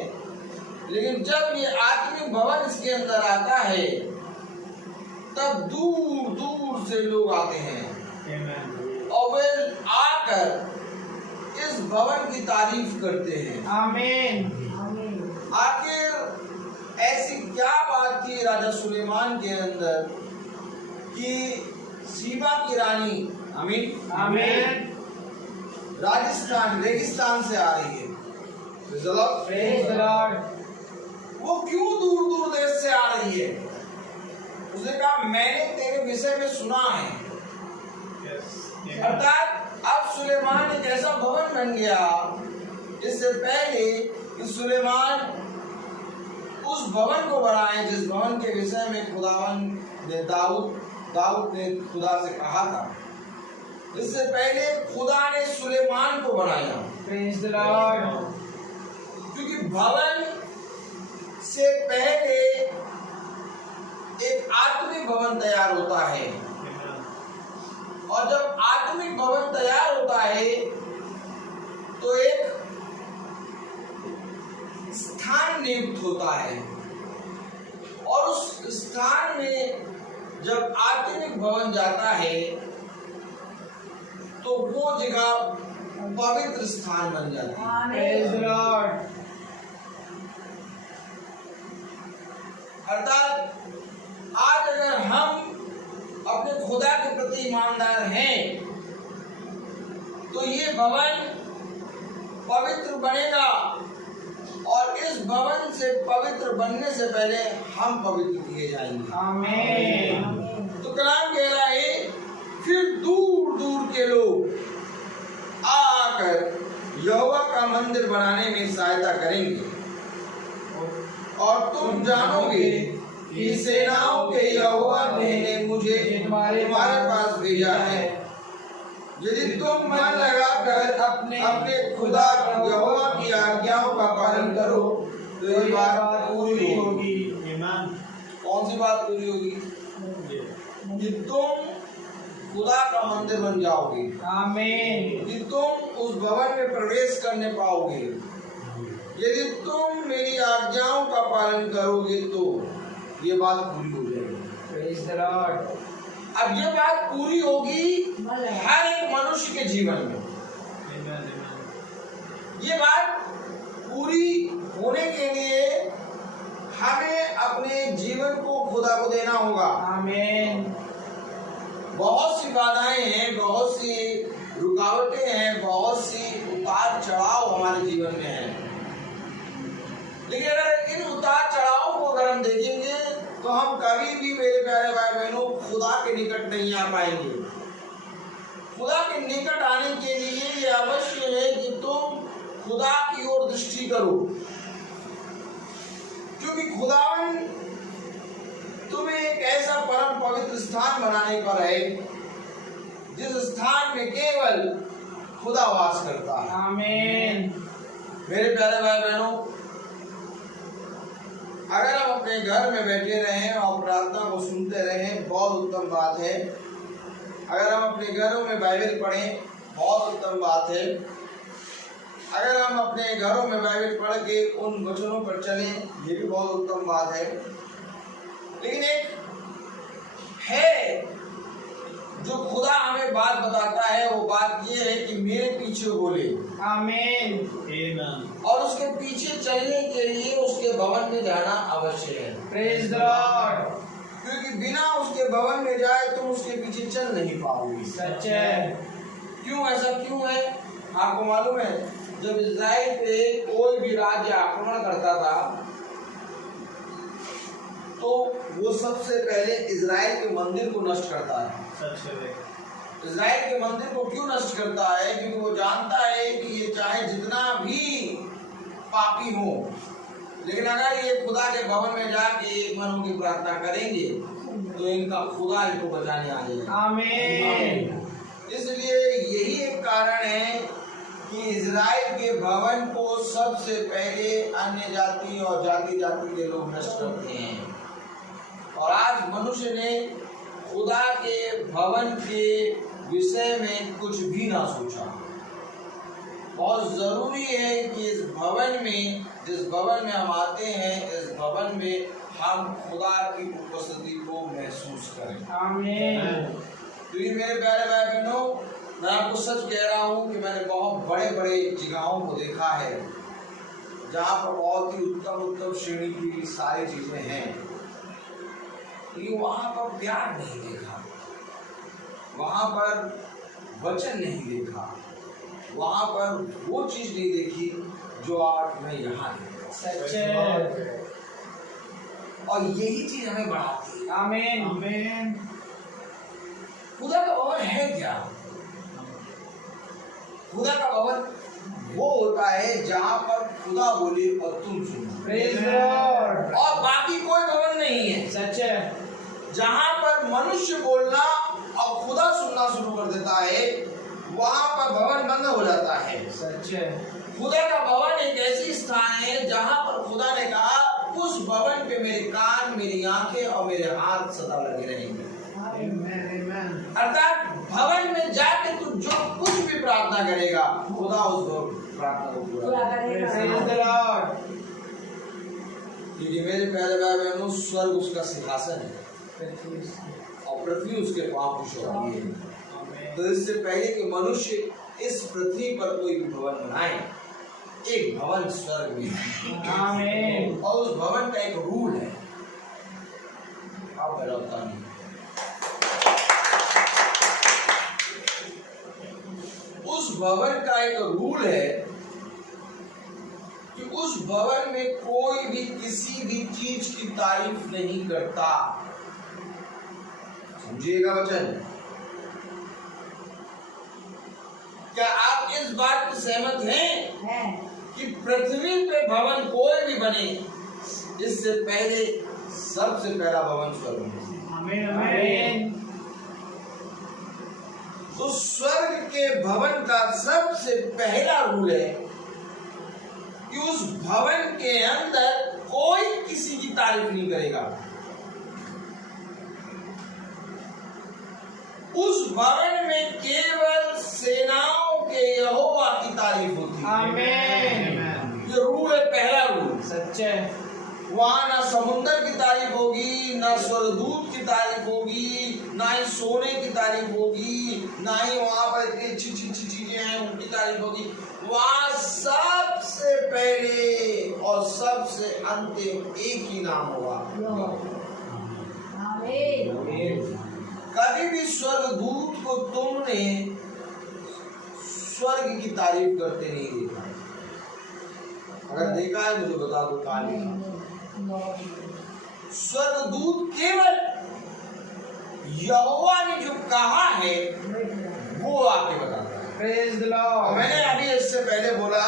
लेकिन जब ये आत्मिक भवन इसके अंदर आता है तब दूर दूर से लोग आते हैं और वे आकर इस भवन की तारीफ करते हैं। आमीन। आखिर ऐसी क्या बात थी राजा सुलेमान के अंदर कि सीबा की रानी, आमीन आमीन। राजस्थान रेगिस्तान से आ रही है, प्रेज द लॉर्ड। वो क्यों दूर दूर देश से आ रही है? उसने कहा मैंने तेरे विषय में सुना है। अर्थात अब सुलेमान एक ऐसा भवन बन गया इससे पहले कि सुलेमान उस भवन को बनाए जिस भवन के विषय में खुदावन ने दाऊद ने खुदा से कहा था। इससे पहले खुदा ने सुलेमान को बनाया। Praise the Lord. क्योंकि भवन से पहले एक आत्मिक भवन तैयार होता है, और जब आत्मिक भवन तैयार होता है तो एक स्थान नियुक्त होता है, और उस स्थान में जब आत्मिक भवन जाता है तो वो जगह पवित्र स्थान बन जाती है। Praise the Lord. अर्थात आज अगर हम अपने खुदा के प्रति ईमानदार हैं तो ये भवन पवित्र बनेगा, और इस भवन से पवित्र बनने से पहले हम पवित्र किए जाएंगे। आमीन। तो कलाम कह रहा है फिर दूर दूर के लोग आकर यहोवा का मंदिर बनाने में सहायता करेंगे, और तुम जानोगे कि सेनाओं के यहोवा ने मुझे तुम्हारे पास भेजा है। यदि तुम मन लगाकर अपने खुदा यहोवा की आज्ञाओं का पालन करो तो ये बात पूरी होगी। कौन सी बात पूरी होगी? कि तुम खुदा का मंदिर बन जाओगे। आमीन। कि तुम उस भवन में प्रवेश करने पाओगे। यदि तुम मेरी आज्ञाओं का पालन करोगे तो ये बात पूरी हो जाएगी। Praise the Lord. अब ये बात पूरी होगी हर एक मनुष्य के जीवन में। ये बात पूरी होने के लिए हमें अपने जीवन को खुदा को देना होगा। आमीन। बहुत सी बाधाएं हैं, बहुत सी रुकावटें हैं, बहुत सी उतार चढ़ाव हमारे जीवन में है। लेकिन अगर इन उतार चढ़ाव को अगर हम देखेंगे तो हम कभी भी मेरे प्यारे भाई बहनों खुदा के निकट नहीं आ पाएंगे। खुदा के निकट आने के लिए ये अवश्य है कि तुम खुदा की ओर दृष्टि करो, क्योंकि खुदावन तुम्हें एक ऐसा परम पवित्र स्थान बनाने पर है जिस स्थान में केवल खुदा वास करता है। आमीन। मेरे प्यारे भाई बहनों, अगर हम अपने घर में बैठे रहें और प्रार्थना को सुनते रहें, बहुत उत्तम बात है। अगर हम अपने घरों में बाइबल पढ़ें, बहुत उत्तम बात है। अगर हम अपने घरों में बाइबल पढ़ के उन वचनों पर चलें, ये भी बहुत उत्तम बात है। लेकिन एक है जो खुदा हमें बात बताता है, वो बात ये है कि मेरे पीछे बोले। आमीन। और उसके पीछे चलने के लिए उसके भवन में जाना अवश्य है। Praise the Lord. क्योंकि बिना उसके भवन में जाए तुम उसके पीछे चल नहीं पाओगे। सच है। क्यों ऐसा क्यों है? आपको मालूम है, जब इजराइल पे कोई भी राज्य आक्रमण करता था तो वो सबसे पहले इजराइल के मंदिर को नष्ट करता है। इजराइल के मंदिर को क्यों नष्ट करता है? क्योंकि वो जानता है कि ये चाहे जितना भी पापी हो, लेकिन अगर ये खुदा के भवन में जाके एक मन की प्रार्थना करेंगे तो इनका खुदा इनको बचाने आ जाएगा। आमीन। इसलिए यही एक कारण है कि इजराइल के भवन को सबसे पहले अन्य जाति और जाति जाति के लोग नष्ट करते हैं। और आज मनुष्य ने खुदा के भवन के विषय में कुछ भी ना सोचा। बहुत जरूरी है कि इस भवन में, जिस भवन में हम आते हैं, इस भवन में हम खुदा की उपस्थिति को महसूस करें। आमीन। तो ये मेरे प्यारे भाई बहनों, मैं आपको सच कह रहा हूँ कि मैंने बहुत बड़े बड़े जगहों को देखा है जहाँ पर बहुत ही उत्तम उत्तम श्रेणी की सारी चीजें हैं, लेकिन वहाँ पर प्यार नहीं देखा, वहाँ पर वचन नहीं देखा, वहाँ पर वो चीज नहीं देखी जो आज मैं यहाँ देखा। सच है। और यही चीज हमें बढ़ाती है। आमीन। आमीन। खुदा का भवन है क्या? खुदा का भवन वो होता है जहाँ पर खुदा बोले और तुम सुनो। Praise the Lord. और बाकी कोई भवन नहीं है सच है। जहाँ पर मनुष्य बोलना और खुदा सुनना शुरू कर देता है, वहाँ पर भवन बंद हो जाता है। सच है। खुदा का भवन एक ऐसी स्थान है जहाँ पर खुदा ने कहा उस भवन पे मेरे कान, मेरी आंखें और मेरे हाथ सदा लगे रहेंगे। अर्थात भवन में जाके तू जो कुछ भी प्रार्थना करेगा, खुदा उस प्रार्थना को पूरा करेगा। Praise the Lord. क्योंकि मेरे प्यारे भाई बहनों, स्वर्ग उसका सिंहासन है और पृथ्वी उसके पांव की चौकी है। तो इससे पहले कि मनुष्य इस पृथ्वी पर कोई भी भवन बनाए, एक भवन स्वर्ग में है। आमीन। और उस भवन का एक रूल है। आप बता नहीं, उस भवन का एक रूल है कि उस भवन में कोई भी किसी भी चीज की तारीफ नहीं करता। समझिएगा वचन। क्या आप इस बात से सहमत हैं कि पृथ्वी पे भवन कोई भी बने, इससे पहले सबसे पहला भवन स्वर्ग में। आमीन। आमीन। तो स्वर्ग के भवन का सबसे पहला रूल है कि उस भवन के अंदर कोई किसी की तारीफ नहीं करेगा। उस भवन में केवल सेनाओं के यहोवा की तारीफ होती है। आमीन। ये रूल है, पहला रूल। सच्चे। वहां ना समुंदर की तारीफ होगी, ना स्वर्गदूत की तारीफ होगी, ना ही सोने की तारीफ होगी, ना ही वहां पर इतनी अच्छी अच्छी चीजें हैं उनकी तारीफ होगी। वहां सबसे पहले और सबसे अंतिम एक ही नाम होगा। कभी भी स्वर्गदूत को तुमने स्वर्ग की तारीफ करते नहीं देखा। अगर देखा है मुझे बता दो कहां देखा। स्वर्गदूत केवल यहोवा ने जो कहा है वो आपके बताता है। Praise the Lord. मैंने अभी इससे पहले बोला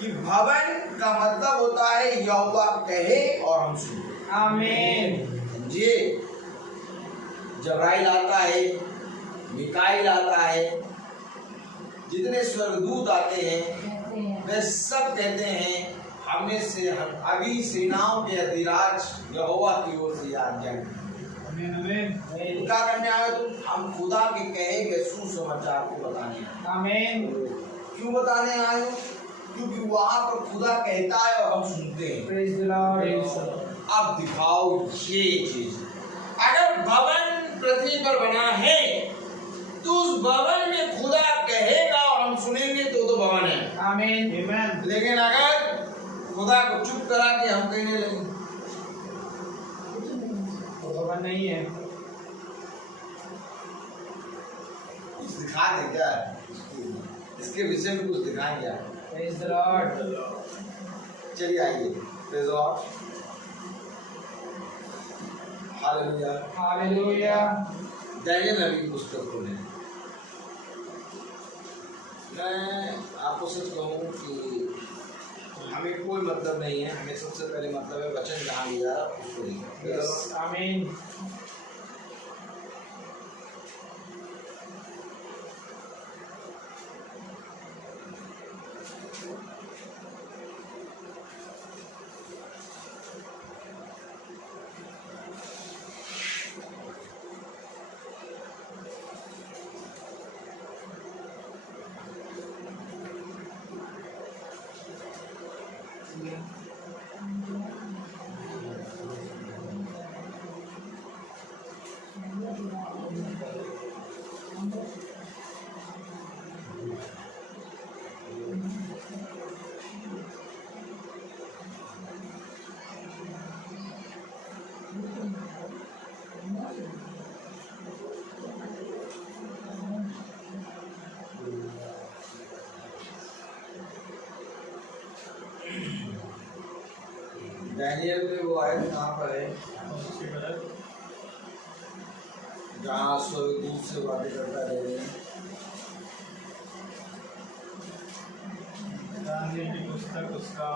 कि भवन का मतलब होता है यहोवा कहे और हम सुने। आमीन। ये जब्राइल आता है, मिकाइल आता है, जितने स्वर्गदूत आते हैं वे सब कहते हैं हमें से अभी सेनाओं के अधिराज यहोवा की ओर से आज्ञा है। क्या करने आए तुम? हम खुदा के कहे गए सुसमाचार को बताने आए। आमीन। क्यों बताने आए हो? क्योंकि वहां पर खुदा कहता है और हम सुनते हैं। Praise the Lord. अब दिखाओ ये चीज। अगर भवन पृथ्वी पर बना है तो उस भवन में खुदा कहेगा और हम सुनेंगे तो भवन है। आमीन। लेकिन अगर खुदा को चुप करा के हम कहने लगे तो भवन नहीं है। कुछ दिखा दे क्या? इसके विषय में कुछ दिखाएं क्या? Praise the Lord. चलिए आइए। Praise the Lord. Hallelujah. Hallelujah. Daniel नबी की पुस्तक खोलें। मैं आपको सच कहूँ कि हमें कोई मतलब नहीं है, हमें सबसे पहले मतलब है वचन जहाँ लिया उसको लिखा। आमीन। दानियेल में वो आयत कहाँ पर है जहाँ स्वर्गदूत से बातें करता है? दानियेल की पुस्तक उसका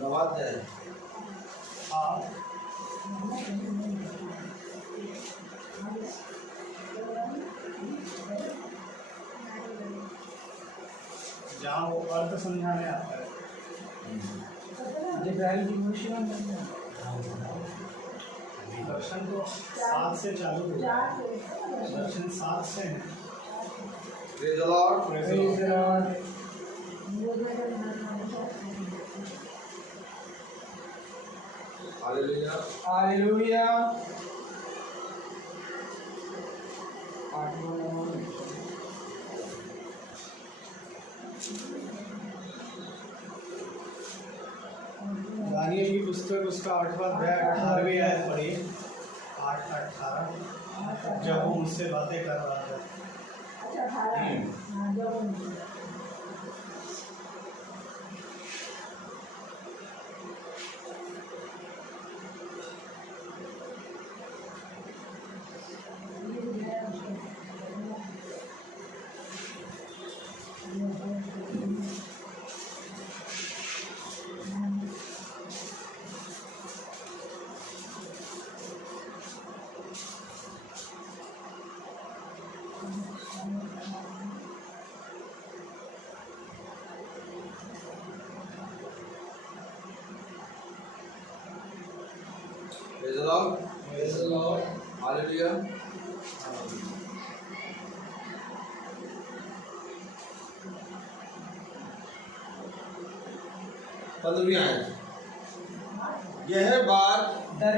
नवाद है। जहाँ वो अर्थ समझाने आता है। दर्शन तो 7 से चालू हुआ। दर्शन 7 से है। Praise the Lord. Praise the Lord. Hallelujah. Hallelujah. Daniel की पुस्तक उसका 8वां अध्याय 18वीं आयत पढ़ी। 8:18 जब वो मुझसे बातें कर रहा था। Praise the Lord. Praise the Lord. Hallelujah. 15वीं आयत। यह बात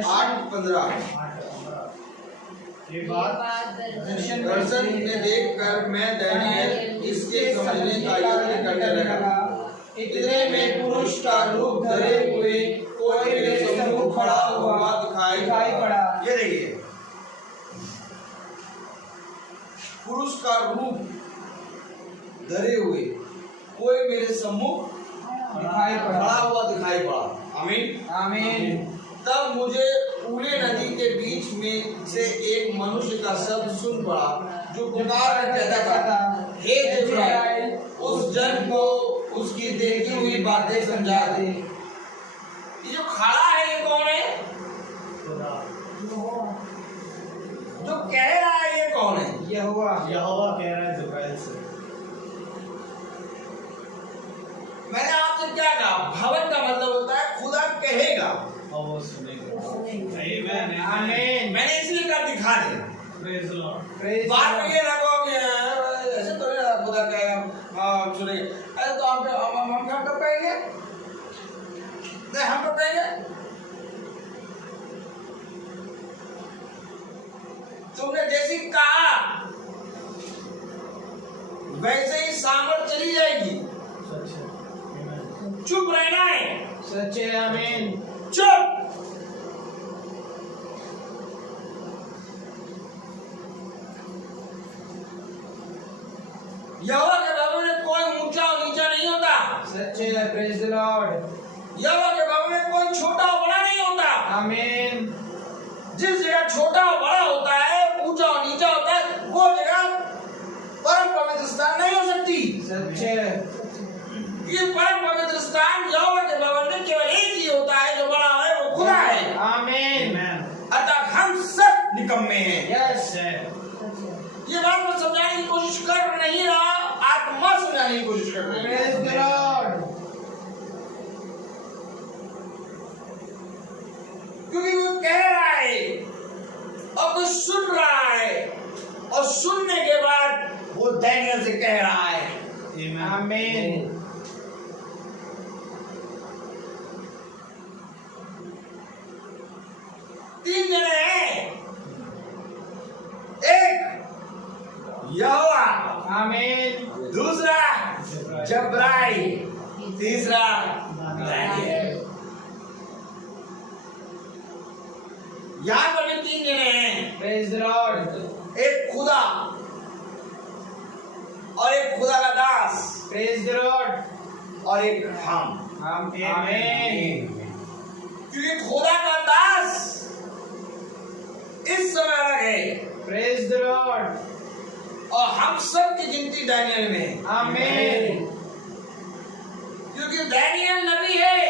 8:15 ये बात दर्शन में देखकर मैं दानियेल इसके समझने का यत्न करने लगा। इतने में पुरुष का रूप धरे हुए कोई मेरे सम्मुख खड़ा हुआ दिखाई पड़ा। ये देखिए, पुरुष का रूप धरे हुए कोई मेरे सम्मुख खड़ा हुआ दिखाई पड़ा। आमीन आमीन। तब मुझे पूरे नदी के बीच में से एक मनुष्य का शब्द सुन पड़ा जो पुकार कर कहता था, हे जिब्राइल, उस जन को उसकी देखी हुई बातें समझा दे। ये जो खड़ा है ये कौन है? जो कह रहा है ये कौन है? यहोवा कह रहा है जिब्राइल से। मैंने आपसे क्या कहा? भवन का मतलब होता है खुदा कहेगा और वो सुनेगा। आमीन आमीन। मैंने इसलिए कर दिखा दिया। Praise the Lord. Praise बात the में Lord. ये ना कहो कि ऐसे तो नहीं खुदा कहेगा सुनेंगे। अरे तो हम कब कहेंगे? नहीं, हम कब कहेंगे? तुमने जैसी कहा वैसे ही सामर्थ चली जाएगी। चुप रहना है। सच्चे आमीन। चुप। यहोवा के भवन में कोई ऊंचा और नीचा नहीं होता। सच्चे। Praise the Lord. यहोवा के भवन में कोई छोटा और बड़ा नहीं होता। आमीन। जिस जगह छोटा और बड़ा होता है, ऊंचा और नीचा होता है, वो जगह परम पवित्र स्थान नहीं हो सकती। सच्चे। ये परम पवित्र स्थान यहोवा के भवन में केवल एक ही होता है, जो बड़ा है वो खुदा है। आमीन। अतः हम सब निकम्मे हैं। यस। ये बात मैं समझाने की कोशिश कर नहीं रहा, आत्मा समझाने की कोशिश कर रही है। Praise the Lord. क्योंकि वो कह रहा है और कुछ सुन रहा है, और सुनने के बाद वो दानियेल से कह रहा है। आमीन। तीन जने हैं, एक यहोवा, आमीन। दूसरा जिब्राइल, तीसरा दानियेल। यहाँ पर भी तीन जने हैं, प्रेज द लॉर्ड। एक खुदा और एक खुदा का दास प्रेज द लॉर्ड। और एक हम। आमीन। क्योंकि खुदा का दास इस समय अलग है प्रेज द लॉर्ड। और हम सब की गिनती दानियेल में है। आमीन। क्योंकि दानियेल नबी है,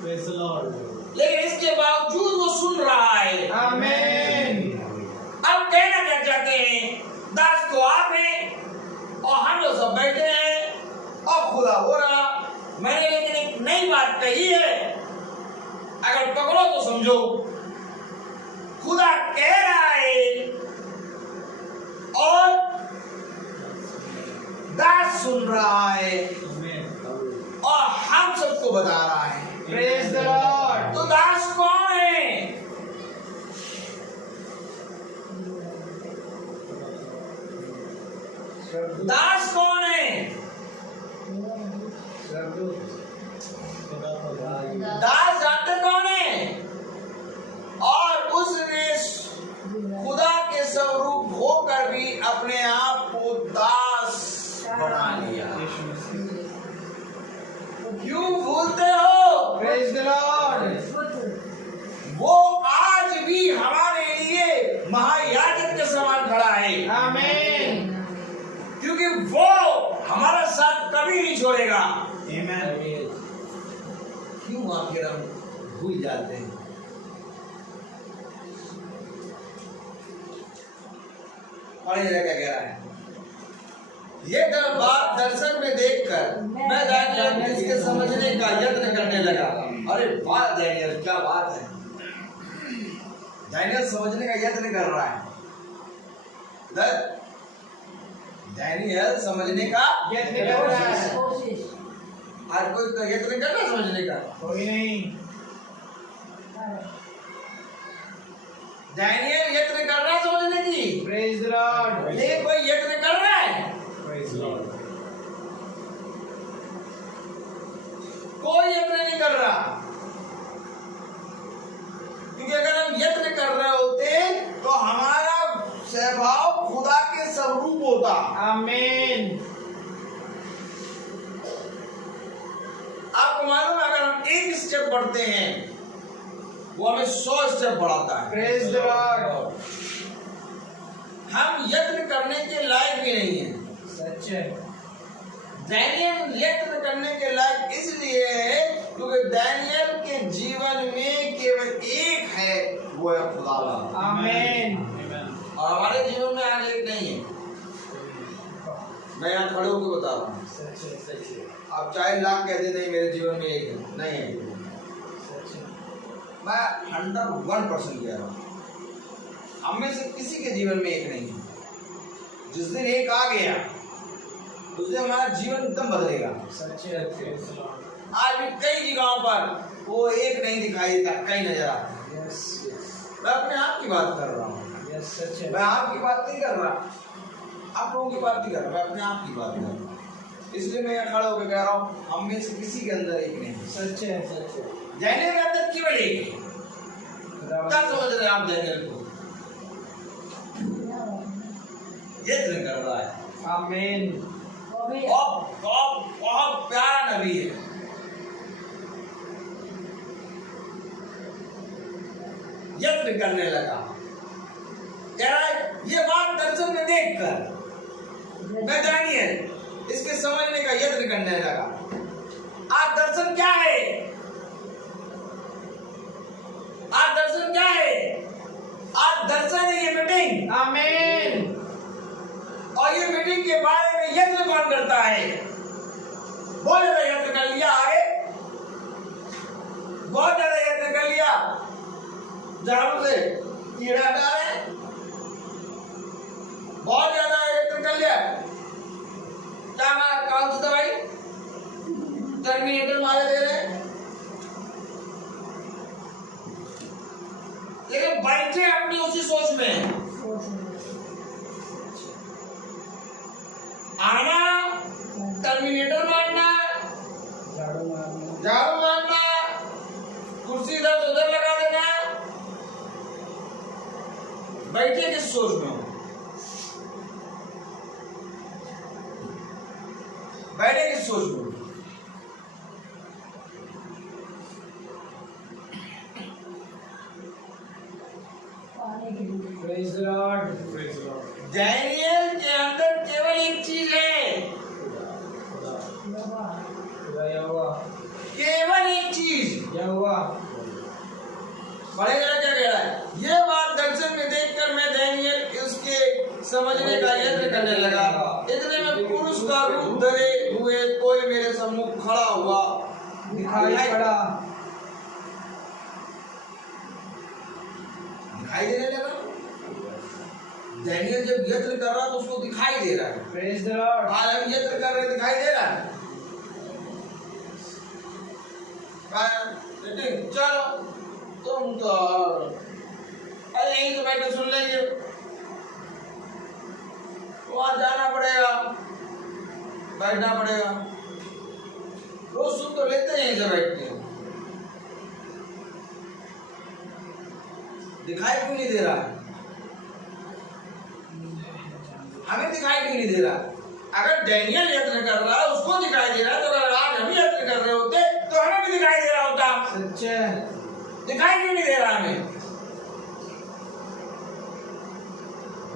प्रेज द लॉर्ड। लेकिन इसके बावजूद वो सुन रहा है। आमीन। अब कहना क्या चाहते हैं? दास तो आप हैं और हम लोग सब बैठे हैं और खुदा हो रहा। मैंने लेकिन एक नई बात कही है, अगर पकड़ो तो समझो। खुदा कह रहा है और दास सुन रहा है और हम सबको बता रहा है। Praise the Lord. तो दास कौन है? दास कौन है? दास जानते कौन है? और उसने खुदा के स्वरूप होकर भी अपने आप को दास बना लिया। क्यों भूलते हो? Praise the Lord. वो आज भी हमारे लिए महायाजक के समान खड़ा है। आमीन। क्योंकि वो हमारा साथ कभी नहीं छोड़ेगा। क्यों आखिर हम भूल जाते हैं? और ये क्या कह रहा है? ये बात दर्शन में देखकर मैं दानियेल इसके समझने का यत्न करने लगा। अरे वाह दानियेल, क्या बात है। डैनियल समझने का यत्न कर रहा है। डैनियल समझने का यत्न कर रहा है। कोशिश हर कोई तो यत्न कर रहा है समझने का। कोई नहीं। डैनियल यत्न कर रहा है समझने की। Praise the Lord. ये कोई यत्न कर रहा है? Praise the Lord. कोई यत्न नहीं कर रहा, क्योंकि अगर हम यत्न कर रहे होते तो हमारा स्वभाव खुदा के स्वरूप होता। आमीन। आपको मालूम है, अगर हम एक स्टेप बढ़ते हैं वो हमें 100 स्टेप बढ़ाता है। Praise the Lord. हम यत्न करने के लायक भी नहीं है। सच है। डैनियल यत्न करने के लायक इसलिए है क्योंकि डैनियल के जीवन में केवल एक है, वो है खुदा। आमीन। और हमारे जीवन में आज एक नहीं है। मैं यहाँ खड़े होकर बता रहा हूँ, सच है, सच है, आप चाहे लाख कहते नहीं मेरे जीवन में एक है, नहीं है। सच है। मैं 101% कह रहा हूँ, हम में से किसी के जीवन में एक नहीं है। जिस दिन एक आ गया उस दिन हमारा जीवन एकदम बदलेगा। सच है। Praise the Lord. आज भी कई जगहों पर वो एक नहीं दिखाई देता, कई नजर आता है। यस यस मैं अपने आप की बात कर रहा हूँ, यस। सच है। मैं आपकी बात नहीं कर रहा, आप लोगों की बात नहीं कर रहा, मैं अपने आप की बात कर रहा हूँ। इसलिए मैं यहाँ खड़ा होकर कह रहा हूँ, हम में से किसी के अंदर एक नहीं है। सच है, सच है। डैनियल के अंदर केवल एक है। क्या समझ रहे हैं आप डैनियल को? यत्न कर रहा है। आमीन। बहुत प्यारा नबी है। यत्न करने लगा, कह रहा है ये बात दर्शन में देखकर मैं डैनियल इसके समझने का यत्न करने लगा। आज दर्शन क्या है? आज दर्शन क्या है? आज दर्शन है ये मीटिंग। आमीन। और ये मीटिंग के बारे में यत्न कौन करता है? बहुत ज्यादा यत्न कर लिया, आगे बहुत ज्यादा यत्न कर लिया, झाड़ू से कीड़ा हटा रहे, बहुत ज्यादा यत्न कर लिया, क्या हमारा कौन सी दवाई टर्मिनेटर मारे दे रहे, लेकिन बैठे अपनी उसी सोच में। आना टर्मिनेटर मारना, झाड़ू मारना, कुर्सी इधर से उधर लगा देना, बैठे किस सोच में हो? बैठे किस सोच में हो? Praise the Lord. Praise the Lord. Daniel के अंदर केवल एक चीज है, केवल एक चीज। क्या हुआ? बड़े जरा क्या कह रहा है? ये बात दर्शन में देखकर मैं डैनियल उसके समझने का यत्न करने लगा। इतने में पुरुष का रूप धरे हुए कोई मेरे सम्मुख खड़ा हुआ दिखाई पड़ा। दिखाई देने लगा। डैनियल जब यत्न कर रहा तो उसको दिखाई दे रहा है। Praise the Lord. आज हम यत्न कर रहे दिखाई दे रहा है। चलो तुम तो अरे यहीं तो बैठे सुन लेंगे, वहां जाना पड़ेगा, बैठना पड़ेगा। रोज सुन तो लेते हैं यहीं से बैठ के, दिखाई क्यों नहीं दे रहा? हमें दिखाई क्यों नहीं दे रहा? अगर डैनियल यत्न कर रहा है उसको दिखाई दे रहा है, तो अगर आज हम यत्न कर रहे होते तो हमें भी दिखाई दे रहा होता। सच है। दिखाई क्यों नहीं दे रहा हमें?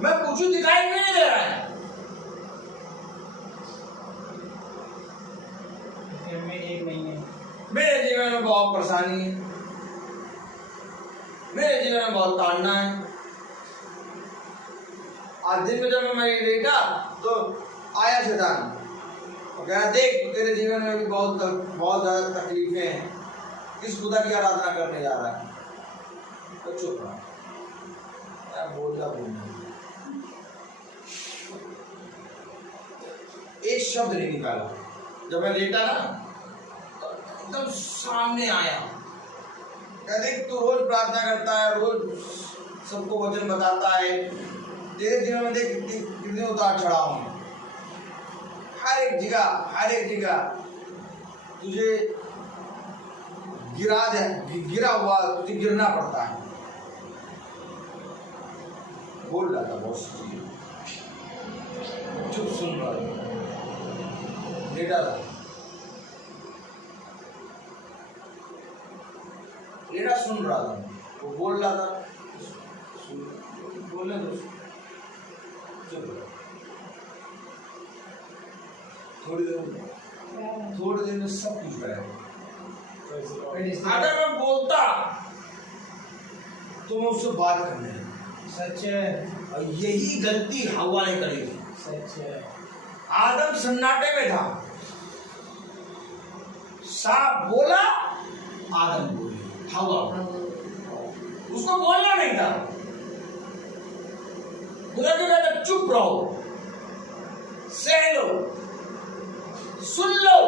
मैं पूछूं दिखाई क्यों नहीं दे रहा है? एक नहीं है। मेरे जीवन में बहुत परेशानी है, मेरे जीवन में बहुत ताड़ना है। आज दिन में जब मैं लेटा तो आया शैतान और कहा देख तेरे जीवन में भी बहुत ज्यादा तकलीफें हैं, किस खुदा की आराधना करने जा रहा है? तो चुप रहा। बोलना एक शब्द नहीं निकाला। जब मैं लेटा ना तो एकदम सामने आया, कहते तू रोज प्रार्थना करता है, रोज सबको वचन बताता है, तेरे जीवन में देख कितने उतार चढ़ाव हैं। हर एक जगह तुझे गिरा हुआ तुझे गिरना पड़ता है। बोल रहा था बहुत सी चीजें, चुप सुन रहा था, लेटा सुन रहा था। वो बोल रहा था, बोलने दो, चुप। थोड़ी देर में सब कुछ रहेगा। अगर मैं बोलता तो मैं उससे बात करने लगा। सच है। और यही गलती हवा ने करी थी। सच है। आदम सन्नाटे में था, सांप बोला, आदम बोली, हवा उसको बोलना नहीं था। खुदा क्या कहता, चुप रहो, सह लो, सुन लो।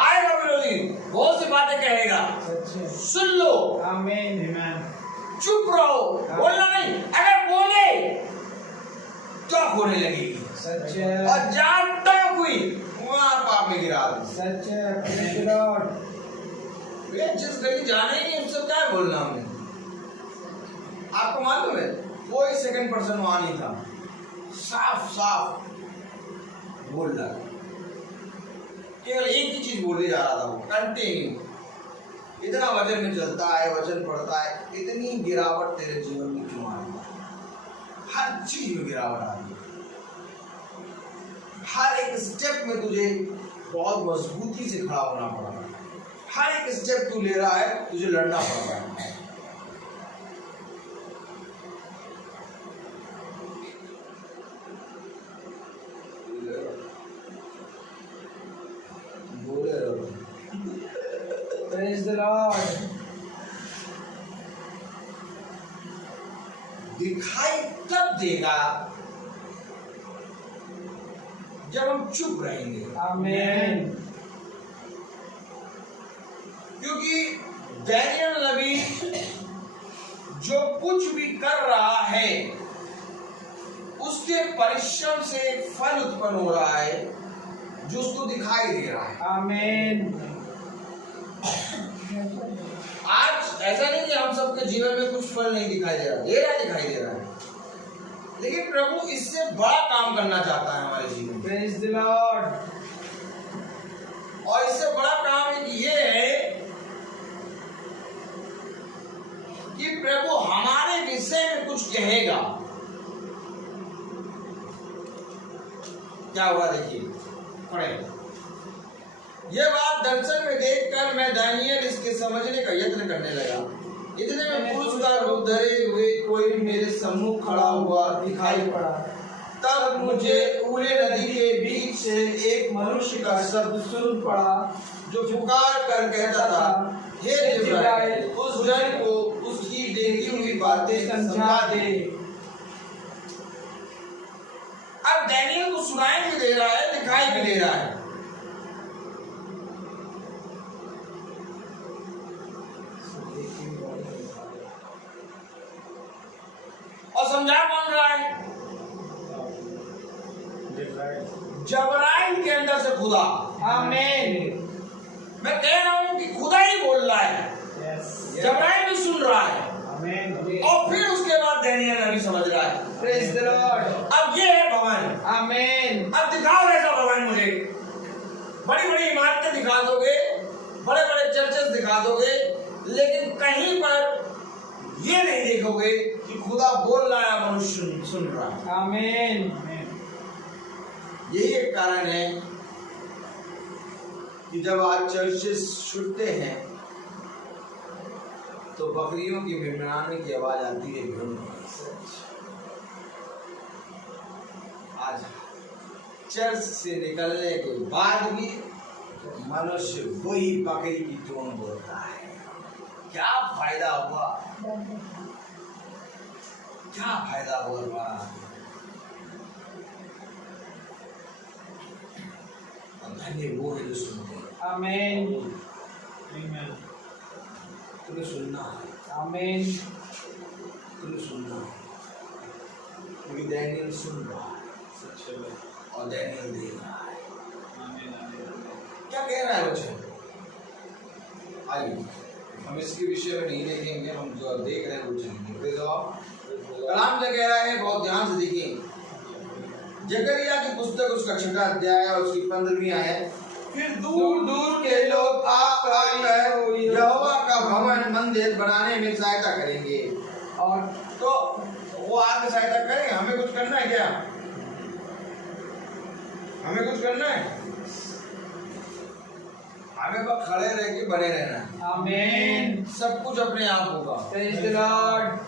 आएगा विरोधी, बहुत सी बातें कहेगा, सुन लो, आमीन, चुप रहो, बोलना नहीं। अगर बोले टॉक होने लगेगी। सच है। और जहाँ टॉक हुई वहां पाप में गिरा दी। सच है। Praise the Lord. जिस गली जाने ही नहीं, उससे क्या बोलना हमने। आपको मालूम है कोई सेकंड पर्सन वहां नहीं था, साफ बोल रहा, केवल एक ही चीज बोले जा रहा था, वो कंटिन्यू। इतना वचन में चलता है, वचन पढ़ता है, इतनी गिरावट तेरे जीवन में क्यों आ रही है? हर चीज में गिरावट आ रही है। हर एक स्टेप में तुझे बहुत मजबूती से खड़ा होना पड़ रहा है। हर एक स्टेप तू ले रहा है, तुझे लड़ना पड़ रहा है। Praise the Lord. दिखाई तब देगा जब हम चुप रहेंगे। आमीन। क्योंकि दानियल नबी जो कुछ भी कर रहा है उसके परिश्रम से फल उत्पन्न हो रहा है जो उसको दिखाई दे रहा है। आमीन। आज ऐसा नहीं कि हम सबके जीवन में कुछ फल नहीं दिखाई दे रहा, दिखाई दे रहा है, लेकिन प्रभु इससे बड़ा काम करना चाहता है हमारे जीवन में। Praise the Lord. और इससे बड़ा काम एक ये है कि प्रभु हमारे विषय में कुछ कहेगा। क्या हुआ देखिए, पढ़े। यह बात दर्शन में देखकर मैं दानियल इसके समझने का यत्न करने लगा। इतने में पुरुष का रूप धरे हुए कोई मेरे सम्मुख खड़ा हुआ दिखाई पड़ा। तब मुझे पूरे नदी के बीच से एक मनुष्य का शब्द सुन पड़ा जो पुकार कर कहता था, हे जिब्राइल, उस जन को उसकी देखी हुई बातें समझा दे। अब दानियल को सुनाई भी दे रहा है, दिखाई भी दे रहा है। और समझा कौन रहा है? जिब्राइल के अंदर से खुदा। आमीन। मैं कह रहा हूं कि खुदा ही बोल रहा है, जिब्राइल भी सुन रहा है। आमीन। और फिर उसके बाद दानियल नबी समझ रहा है। Praise the Lord. अब ये है भवन। आमीन। अब दिखाओ ऐसा भवन मुझे। बड़ी बड़ी इमारतें दिखा दोगे, बड़े बड़े चर्चेस दिखा दोगे, लेकिन कहीं पर ये नहीं देखोगे कि खुदा बोल रहा है, मनुष्य सुन रहा है। आमीन। यही एक कारण है कि जब आज चर्चेस छूटते हैं तो बकरियों की मिमियाने की आवाज आती है। आज चर्च से निकलने के बाद भी मनुष्य वही बकरी की टोन बोलता है। क्या फायदा हुआ? क्या फायदा हुआ? धन्य वो है जो सुनते हैं। आमीन। Amen. तुम्हें सुनना है, आमीन। तुम्हें सुनना है, क्योंकि डैनियल सुन रहा है सच्चे में। और डैनियल दे रहा है। आमीन, आमीन। क्या कह रहा है बच्चे? आइए हम इसके विषय में नहीं देखेंगे, हम जो देख रहे हैं वो चलेंगे। कलाम क्या कह रहा है, बहुत ध्यान से देखिए। जकरिया की पुस्तक उसका 6वां अध्याय और उसकी 15वीं आयत। फिर दूर दूर के लोग आकर यहोवा का भवन मंदिर बनाने में सहायता करेंगे। और तो वो आके सहायता करेंगे, हमें कुछ करना है क्या? हमें कुछ करना है? हमें बस खड़े रह के बने रहना है। आमीन। सब कुछ अपने आप होगा। Praise the Lord.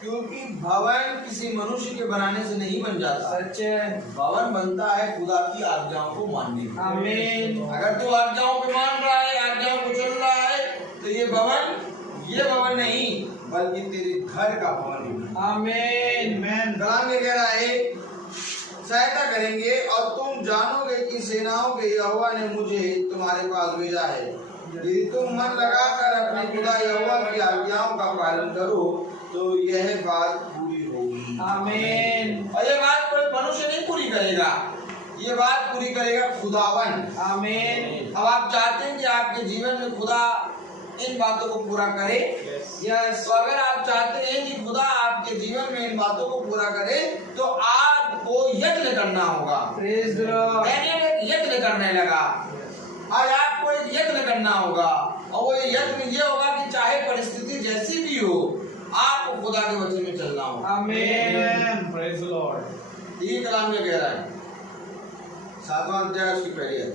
क्योंकि भवन किसी मनुष्य के बनाने से नहीं बन जाता। सच्चे। भवन बनता है खुदा की आज्ञाओं को मानने से। आमीन। अगर तू आज्ञाओं पे मान रहा है, आज्ञाओं को चल रहा है, तो ये भवन नहीं बल्कि तेरे घर का भवन है। आमीन। कलाम में कह रहा है सहायता करेंगे और तुम जानोगे कि सेनाओं के यहोवा ने मुझे तुम्हारे पास भेजा है। यदि तुम मन लगाकर अपने खुदा यहोवा की आज्ञाओं का पालन करो तो यह बात पूरी होगी। आमीन। और ये बात कोई मनुष्य नहीं पूरी करेगा, ये बात पूरी करेगा खुदावन। आमीन। अब आप चाहते हैं कि आपके जीवन में खुदा इन बातों को पूरा करे। यस। तो अगर आप चाहते हैं कि खुदा आपके जीवन में इन बातों को पूरा करे तो आपको यत्न करना होगा। Praise the Lord. डैनियल यत्न करने लगा। आज आपको एक यत्न करना होगा और वो यत्न ये होगा कि चाहे परिस्थिति जैसी भी हो, आपको खुदा के वचन में चलना होगा। आमीन। Praise the Lord. ये कलाम में कह रहा है 7वां अध्याय उसकी पहली आयत।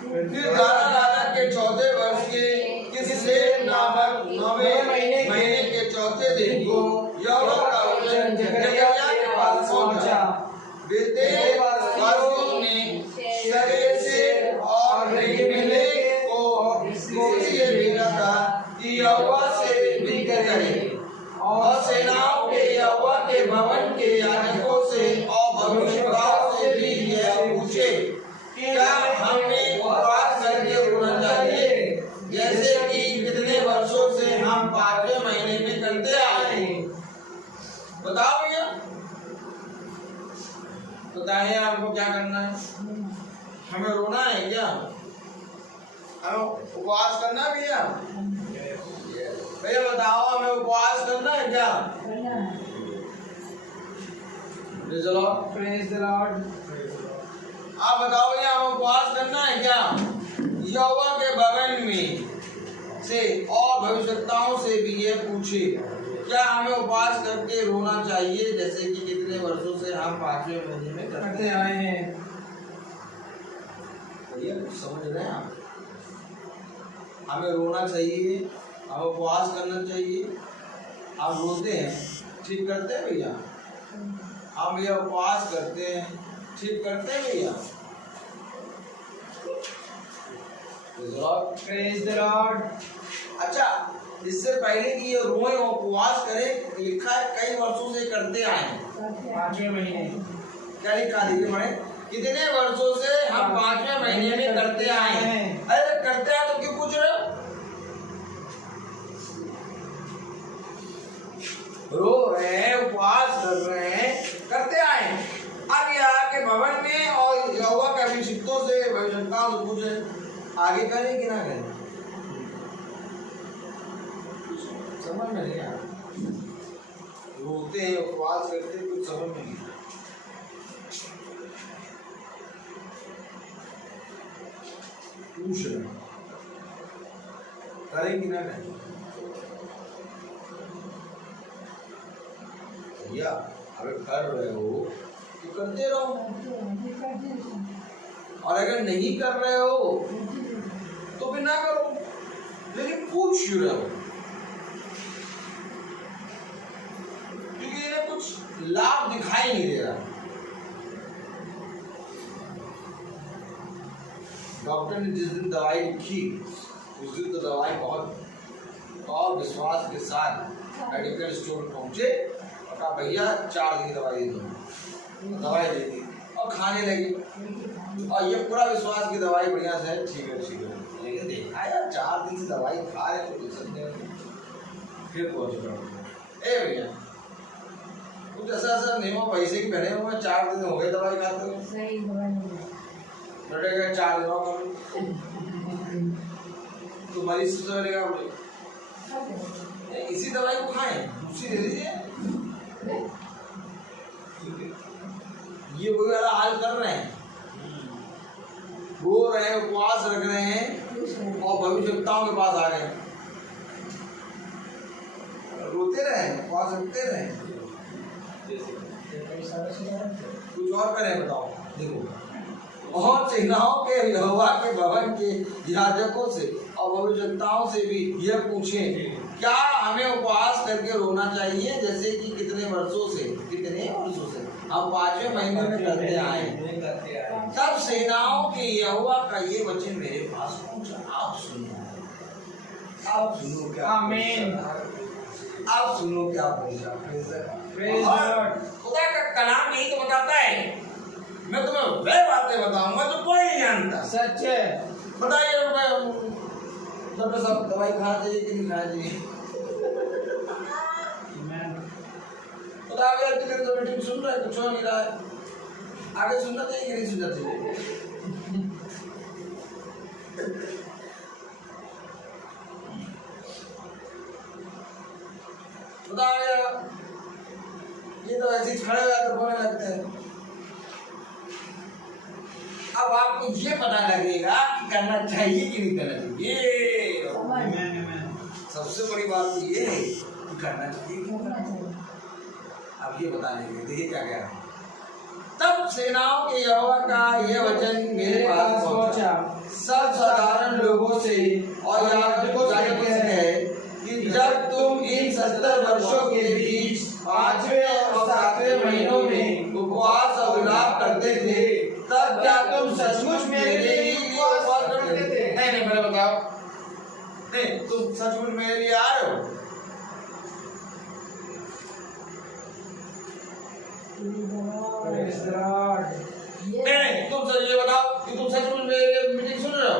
फिर दारा राजा के 14 वर्ष के किस्लेव नामक 9वें महीने के 4थे दिन को यहोवा का वचन जकरिया के पास पहुंचा। बेतेल वासियों ने सरे से और रेगेमेलेक को इसलिए भेजा था कि यहोवा से विनती करें और सेनाओं के यहोवा के भवन के याजकों से और भविष्यवक्ताओं से भी यह पूछे क्या हमें उपवास करके रोना चाहिए जैसे कि कितने वर्षों से हम 5वें महीने में करते आए हैं? बताओ भैया, बताइए आपको क्या करना है? हमें रोना है क्या? हमें उपवास करना है भैया? भैया बताओ, हमें उपवास करना है क्या? Praise the Lord. Praise the Lord. आप बताओ भैया, हमें उपवास करना है क्या? यहोवा के भवन में से और भविष्यवक्ताओं से भी ये पूछे क्या हमें उपवास करके रोना चाहिए जैसे कि कितने वर्षों से हम 5वें महीने में करते आए हैं। भैया समझ रहे हैं आप? हमें रोना चाहिए, हमें उपवास करना चाहिए। आप रोते हैं, ठीक करते हैं भैया? हम भैया उपवास करते हैं, ठीक करते हैं भैया? Praise the Lord. अच्छा, इससे पहले कि ये रोए और उपवास करें, लिखा है कई वर्षों से करते आए हैं। 5वें महीने। क्या लिखा देखिए बड़े, कितने वर्षों से हम 5वें महीने में करते आए हैं। अरे करते आए तो क्यों पूछ रहे हो? रो रहे हैं, उपवास कर रहे हैं, करते आए हैं। आगे आके भवन में और यहोवा के अभिषिक्तों से भविष्यवक्ताओं से पूछे आगे करें कि ना करें? समझ में नहीं आ रहा। रोते हैं, उपवास करते हैं, कुछ समझ में नहीं आ रहा। पूछ रहे करें कि ना करें? भैया अगर कर रहे हो तो करते रहो, और अगर नहीं कर रहे हो तो भी ना करो, लेकिन पूछ क्यों रहे हो? क्योंकि इन्हें कुछ लाभ दिखाई नहीं दे रहा। डॉक्टर ने जिस दिन दवाई लिखी उस दिन तो दवाई बहुत और विश्वास के साथ मेडिकल स्टोर पहुंचे और कहा भैया 4 दिन की दवाई दे दो। दवाई दे दी और खाने लगी और ये पूरा विश्वास की दवाई बढ़िया से ठीक है लेकिन देखा यार 4 दिन से दवाई खा रहे तो फिर पहुंच ए भैया कुछ ऐसा नहीं हो पैसे की बहने हुए 4 दिन हो गए दवाई खाते हुए सही दवाई बेटे का 4 दिन और तो मरीज से बोलेगा बोले इसी दवाई को खाएं दूसरी दे दीजिए ये वही वाला हाल कर रहे हैं रो रहे हैं उपवास रख रहे हैं और भविष्यवक्ताओं के पास आ गए रोते रहे उपवास रखते रहे कुछ और करें बताओ देखो और सेनाओं के यहोवा के भवन के याजकों से और भविष्यवक्ताओं से भी यह पूछें क्या हमें उपवास करके रोना चाहिए जैसे कि कितने वर्षों से हम 5वें महीने में करते आए। तब सेनाओं के यहोवा का ये वचन मेरे पास पहुंचा। आप सुनो क्या आमीन आप सुनो क्या पहुंचा। खुदा का कलाम यही तो बताता है। मैं तुम्हें वह बातें बताऊंगा जो कोई नहीं जानता। सच है। बताइए डॉक्टर साहब दवाई खाना चाहिए कि नहीं खाना चाहिए। आगे तो मीटिंग सुन रहा है कुछ हो नहीं रहा है आगे सुनना चाहिए कि नहीं सुनना चाहिए। ये तो ऐसे खड़े हुए तो बोलने लगते हैं। अब आपको ये पता लगेगा कि करना चाहिए कि नहीं करना चाहिए। सबसे बड़ी बात तो ये है कि करना चाहिए कि नहीं करना चाहिए। अब ये बता देंगे देखिए क्या क्या। तब सेनाओं के यहोवा का यह वचन मेरे पास पहुंचा। सब साधारण लोगों से और याजकों से कहे कि जब तुम इन 70 वर्षों के बीच 5वें और 7वें महीनों में उपवास और विलाप करते थे तब क्या तुम सचमुच मेरे लिए उपवास करते थे। नहीं पहले बताओ नहीं तुम सचमुच मेरे लिए आए हो। नहीं तुम सच ये बताओ कि तुम सचमुच मेरे मीटिंग सुन रहे हो।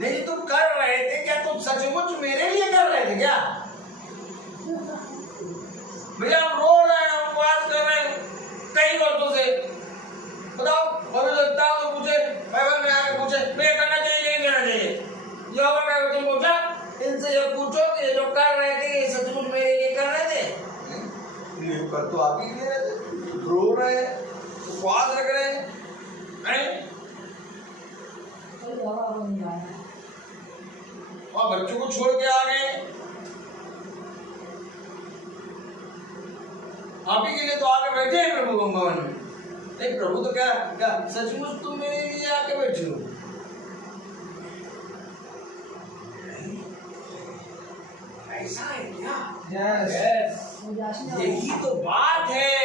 नहीं तुम कर रहे थे क्या तुम सचमुच मेरे लिए कर रहे थे क्या। भैया हम रो रहे हैं उपवास कर रहे हैं कई वर्षों से। बताओ भविष्यवक्ताओं को पूछे बाइबल में आके पूछे मैं करना चाहिए नहीं करना चाहिए। यहोवा का वचन पूछा इनसे ये पूछो कि जो कर रहे थे ये सचमुच मेरे लिए कर रहे थे। ये कर तो आप ही ले रहे थे रो रहे हैं उपवास रख रहे हैं और बच्चों को छोड़ के आ गए। आप ही के लिए तो आके बैठे हैं प्रभु भवन में। नहीं प्रभु तो क्या सचमुच तुम मेरे लिए आके बैठे हो। ऐसा है क्या। यही तो बात है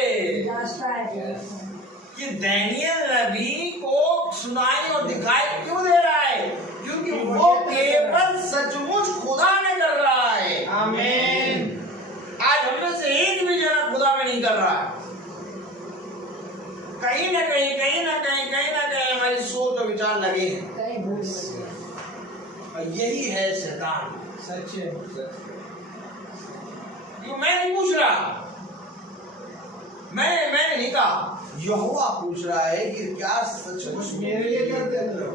कि दानियेल नबी को सुनाई और दिखाई क्यों दे रहा है क्योंकि वो केवल सचमुच खुदा में कर रहा है। आमीन। आज हममें से एक भी जना खुदा में नहीं कर रहा है। कहीं ना कहीं हमारी सोच और विचार लगे हैं और यही है शैतान। सच है। मैं नहीं पूछ रहा मैंने नहीं कहा यहोवा पूछ रहा है कि क्या सचमुच मेरे लिए करते हो।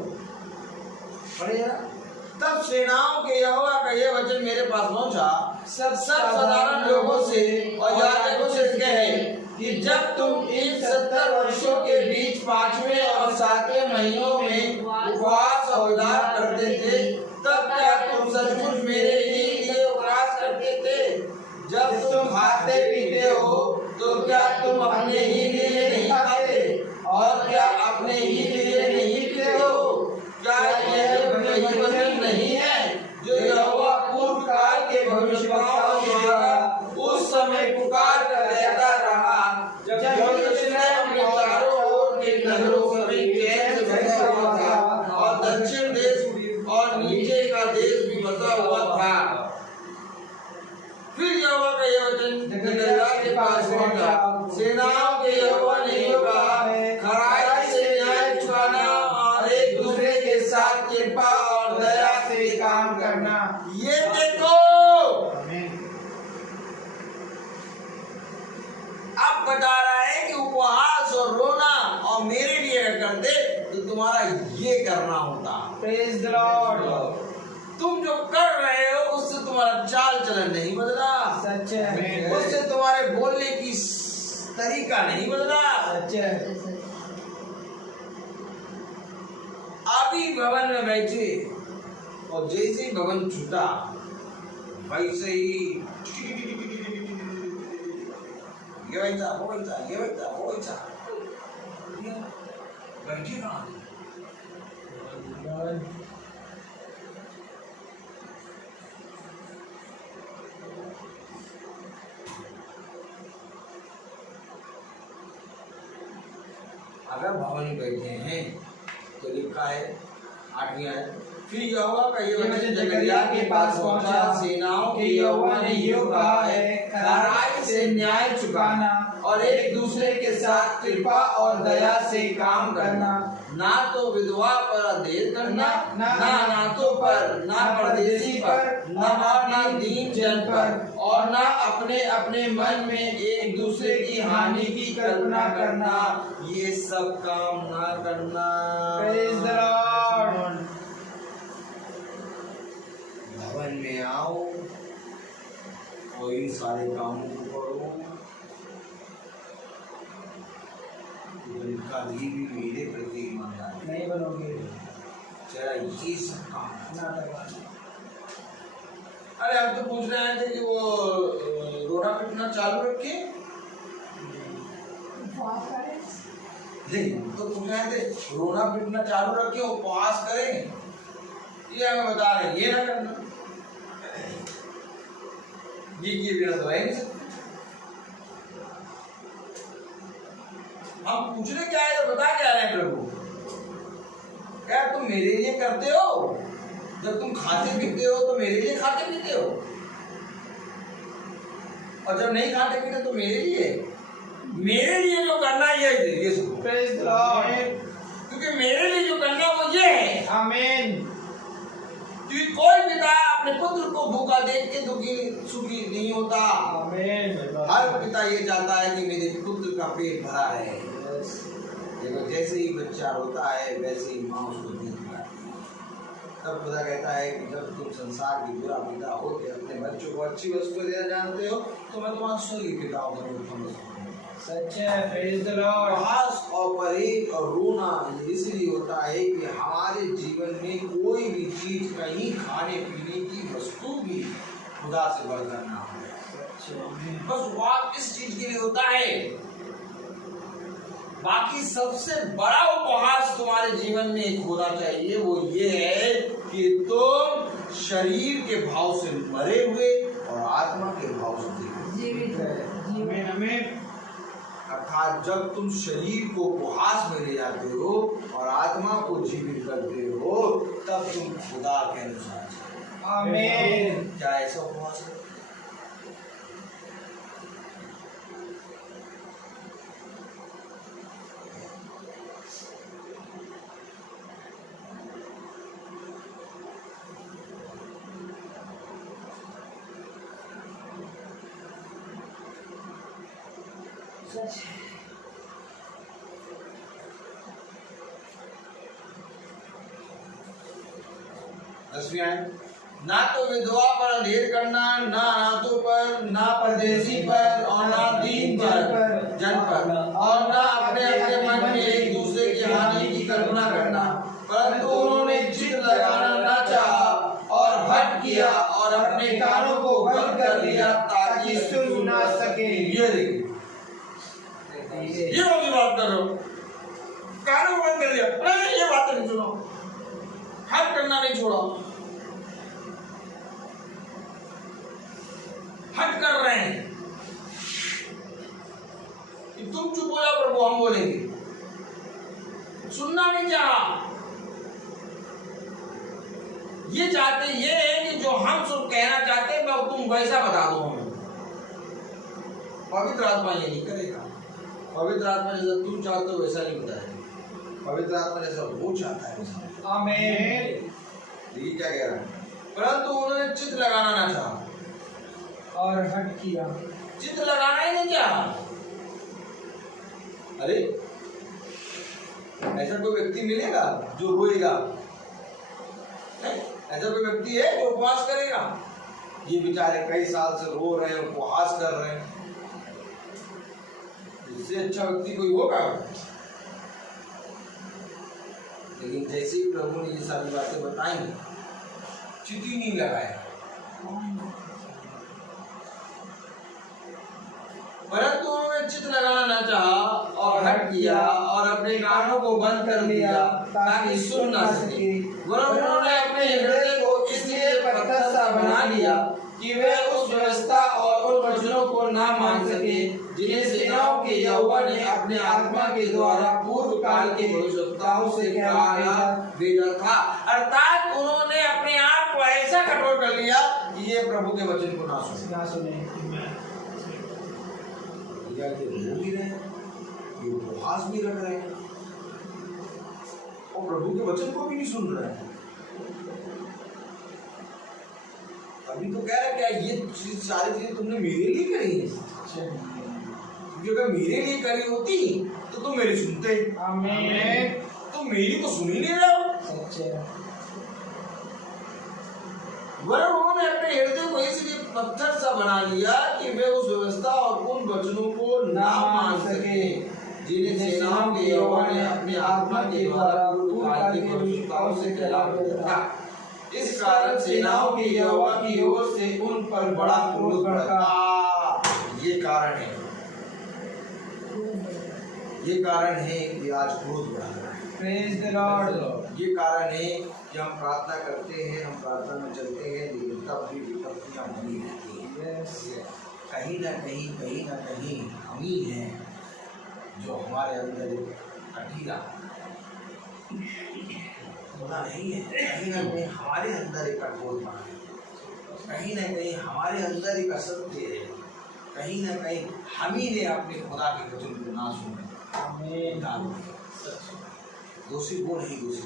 तब सेनाओं के यहोवा का यह वचन मेरे पास पहुंचा। सब साधारण लोगों से और याजकों से कहे कि जब तुम इन 70 वर्षों के बीच 5वें और 7वें महीनों में उपवास और विलाप करते थे तब क्या तुम सचमुच मेरे लिए उपवास करते थे। जब तुम खाते पीते हो तो क्या तुम अपने ही लिए नहीं खाते और क्या अपने ही लिए नहीं पीते हो। क्या यह वही वचन नहीं है जो यहोवा पूर्व काल के भविष्यवक्ताओं द्वारा उस समय पुकार कर कहता रहा जब यरूशलेम अपने चारों ओर के नगरों सभी कैद बसा हुआ था और दक्षिण देश और नीचे का देश भी बसा करते तो तुम्हारा ये करना होता। Praise the Lord. तुम जो कर रहे हो उससे तुम्हारा चाल चलन नहीं बदला, सच है। उससे तुम्हारे बोलने की तरीका नहीं बदला। सच है। अभी भवन में बैठे और जैसे ही भवन छूटा वैसे ही ये बैठा वो बैठा ये बैठा वो बैठा बैठे ना। अगर भवन में बैठे हैं तो लिखा है 8वीं आयत, फिर यहोवा का ये वचन जकरिया के पास पहुंचा, सेनाओं के यहोवा ने यूं कहा है, खराई से न्याय चुकाना और एक दूसरे के साथ कृपा और दया से काम करना, ना तो विधवा पर देर करना, ना नाथों पर, ना परदेशी पर, ना दीन जन पर, और ना अपने अपने मन में एक दूसरे की हानि की कल्पना करना, ये सब काम ना करना। Praise the Lord. भवन में आओ और इन सारे कामों को करो, कभी भी मेरे प्रति ईमानदार नहीं बनोगे। चला ये सब काम ना करवाना। अरे हम तो पूछ रहे थे कि वो रोना पिटना चालू रखे, नहीं तो पूछ रहे थे रोना पिटना चालू रखे उपवास करें, ये हमें बता रहे ये ना करना, ये बिना तो नहीं सकते। हम पूछने क्या है तो बता क्या रहे हैं प्रभु, क्या तुम मेरे लिए करते हो? जब तुम खाते पीते हो तो मेरे लिए खाते पीते हो, और जब नहीं खाते पीते तो मेरे लिए जो करना ये सुनो। Praise the Lord. क्योंकि मेरे लिए जो करना वो ये है। आमीन। क्योंकि कोई पिता अपने पुत्र को भूखा देख के दुखी सुखी नहीं होता। आमीन। हर पिता ये चाहता है कि मेरे पुत्र का पेट भरा है। देखो जैसे ही बच्चा रोता है वैसे ही माँ उसको दूध पिलाती है। तब खुदा कहता है कि जब तुम संसार की बुरा पिता हो के अपने बच्चों को अच्छी वस्तु देना जानते हो तो मैं तुम्हारा स्वर्गीय पिता हूँ। सच है। Praise the Lord. उपवास और परहेज और रोना इसलिए होता है कि हमारे जीवन में कोई भी चीज कहीं खाने पीने की वस्तु भी खुदा से बढ़कर ना हो। बस उपवास इस चीज के लिए होता है। बाकी सबसे बड़ा उपहास तुम्हारे जीवन में एक होना चाहिए, वो ये है कि तुम शरीर के भाव से मरे हुए और आत्मा के भाव से जीवित है। अर्थात जब तुम शरीर को उपहास में ले जाते हो और आत्मा को जीवित करते हो तब तुम खुदा के अनुसार। आमीन। क्या ऐसा उपहास है? ना तो विधवा पर अंधेर करना, ना अनाथों पर, ना परदेशी पर, और ना दीन जन पर, और ना अपने अपने मन में एक दूसरे की हानि की कल्पना करना, परंतु उन्होंने चित लगाना न चाहा और हट किया और अपने कानों को बंद कर दिया ताकि सुन ना सके। ये देखिए ये वाली बात कर रहा हूँ, कानों को बंद कर दिया, अरे ये बात नहीं सुनो, हट करना नहीं छोड़ा, हट कर रहे हैं कि तुम चुप हो जाओ प्रभु हम बोलेंगे, सुनना नहीं चाहा। ये चाहते ये है कि जो हम सब कहना चाहते हैं तुम वैसा बता दो हमें। पवित्र आत्मा ये नहीं करेगा। पवित्र आत्मा जैसा तुम चाहते हो वैसा नहीं बताएगा। पवित्र आत्मा जैसा वो चाहता है वैसा। आमीन। ये क्या कह रहा है? परंतु उन्होंने चित लगाना ना चाहा और हट किया। चित्र लगाना ही नहीं चाहा। अरे ऐसा कोई व्यक्ति मिलेगा जो रोएगा? ऐसा कोई व्यक्ति है जो उपवास करेगा? ये बेचारे कई साल से रो रहे हैं, उपवास कर रहे हैं, इससे अच्छा व्यक्ति कोई होगा? लेकिन जैसे ही प्रभु ने ये सारी बातें बताई, चित ही नहीं लगाया। परंतु उन्होंने चित लगाना न चाहा और हट किया और अपने कानों को बंद कर दिया ताकि सुन ना सके। वरन उन्होंने अपने हृदय को इसलिए पत्थर सा बना लिया कि वे उस व्यवस्था और उन वचनों को ना मान सके जिन्हें सेनाओं के यहोवा ने अपने आत्मा के द्वारा पूर्व काल के भविष्यवक्ताओं से भेजा था। अर्थात उन्होंने अपने आप को ऐसा कठोर कर लिया कि ये प्रभु के वचन को ना सुने। रो भी रहे हैं, ये उपवास भी रख रहे हैं और प्रभु के वचन को भी नहीं सुन रहे हैं। अभी तो कह रहा है क्या ये सारी चीजें तुमने मेरे लिए करी है? क्योंकि अगर मेरे लिए करी होती तो तुम मेरी सुनते। आमीन। तुम मेरी तो सुन ही नहीं रहे हो। वरन उन्होंने अपने हृदय को इसलिए पत्थर सा बना लिया कि वे उस व्यवस्था और उन वचनों को ना मान सके जिन्हें सेनाओं के यहोवा ने अपने आत्मा के द्वारा पूर्व काल के भविष्यवक्ताओं से भेजा था। इस कारण सेनाओं के यहोवा की ओर से उन पर बड़ा क्रोध भड़का। ये कारण है, ये कारण है कि आज क्रोध बढ़ा रहा है। Praise the Lord. ये कारण है कि हम प्रार्थना करते हैं, हम प्रार्थना में चलते हैं, लेकिन तब भी विपत्तियां बनी रहती हैं। कहीं ना कहीं हम ही हैं जो हमारे अंदर कठिना होना नहीं है। कहीं ना कहीं हमारे अंदर एक कठोरपन है, कहीं ना कहीं हमारे अंदर एक असत्य है, कहीं ना कहीं हम ही ने अपने खुदा के वचन को ना सुने। दोषी वो नहीं, दोषी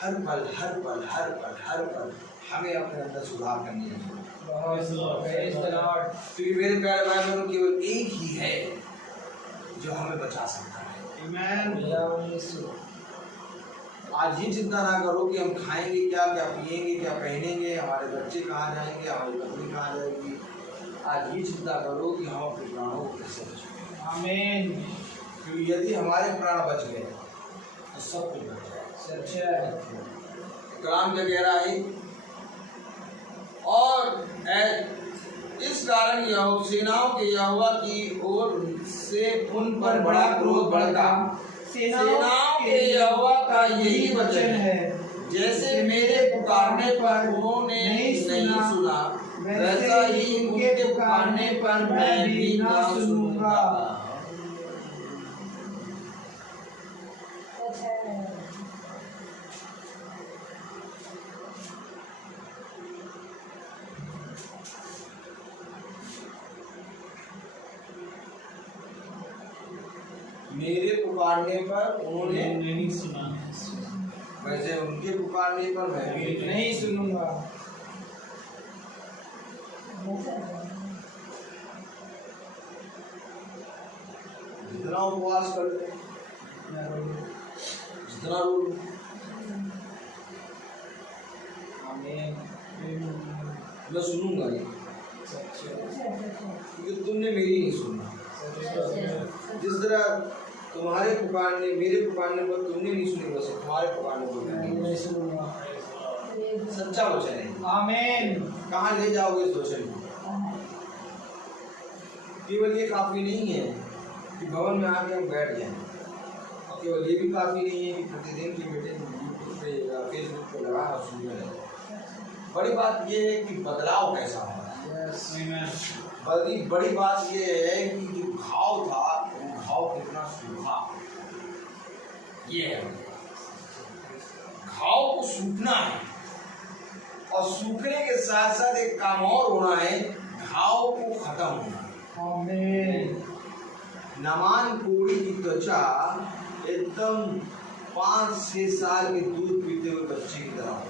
हर पल हमें अपने अंदर सुधार करनी है। क्योंकि मेरे प्यारे भाई बहनों, केवल एक ही है जो हमें बचा सकता है। आज ये चिंता ना करो कि हम खाएंगे क्या, क्या पिएंगे, क्या पहनेंगे, हमारे बच्चे कहाँ जाएंगे, हमारी पत्नी कहाँ जाएगी। आज ये चिंता करो कि हम अपने प्राणों को कैसे बचाएंगे। आमीन। क्योंकि यदि हमारे प्राण बच गए तो सब कुछ बच जाए। कलाम क्या कह रहा है? और इस कारण सेनाओं के यहोवा की ओर से उन पर बड़ा क्रोध भड़का। सेनाओं के यहोवा का यही वचन है, जैसे मेरे पुकारने पर उन्होंने नहीं सुना, वैसा ही उनके पुकारने पर मैं भी ना सुनूंगा। मेरे पुकारने पर उन्होंने नहीं सुना, वैसे उनके पुकारने पर मैं भी नहीं सुनूंगा। जितना उपवास कर ले, जितना रो, मैं सुनूंगा नहीं, क्योंकि तुमने मेरी नहीं सुना। जिस तरह तुम्हारे पुकारने, मेरे पुकारने पर तुमने नहीं सुनी, वैसे तुम्हारे पुकारने पर मैं नहीं सुनूंगा। सच्चा वचन है। आमीन। कहाँ ले जाओगे इस वचन को? केवल ये काफी नहीं है कि भवन में आके हम बैठ जाएं, और केवल ये भी काफी नहीं है कि प्रतिदिन की मीटिंग यूट्यूब पे या फेसबुक पे लगाना सुनने लगे। बड़ी बात ये है कि बदलाव कैसा हो रहा है। बड़ी बात ये है कि जो घाव था वो घाव कितना सूखा। ये है घाव को सूखना है, और सूखने के साथ साथ एक काम और होना है, घाव को खत्म होना है। नामान कोड़ी की त्वचा एकदम 5-6 साल के दूध पीते हुए बच्चे की तरह हो,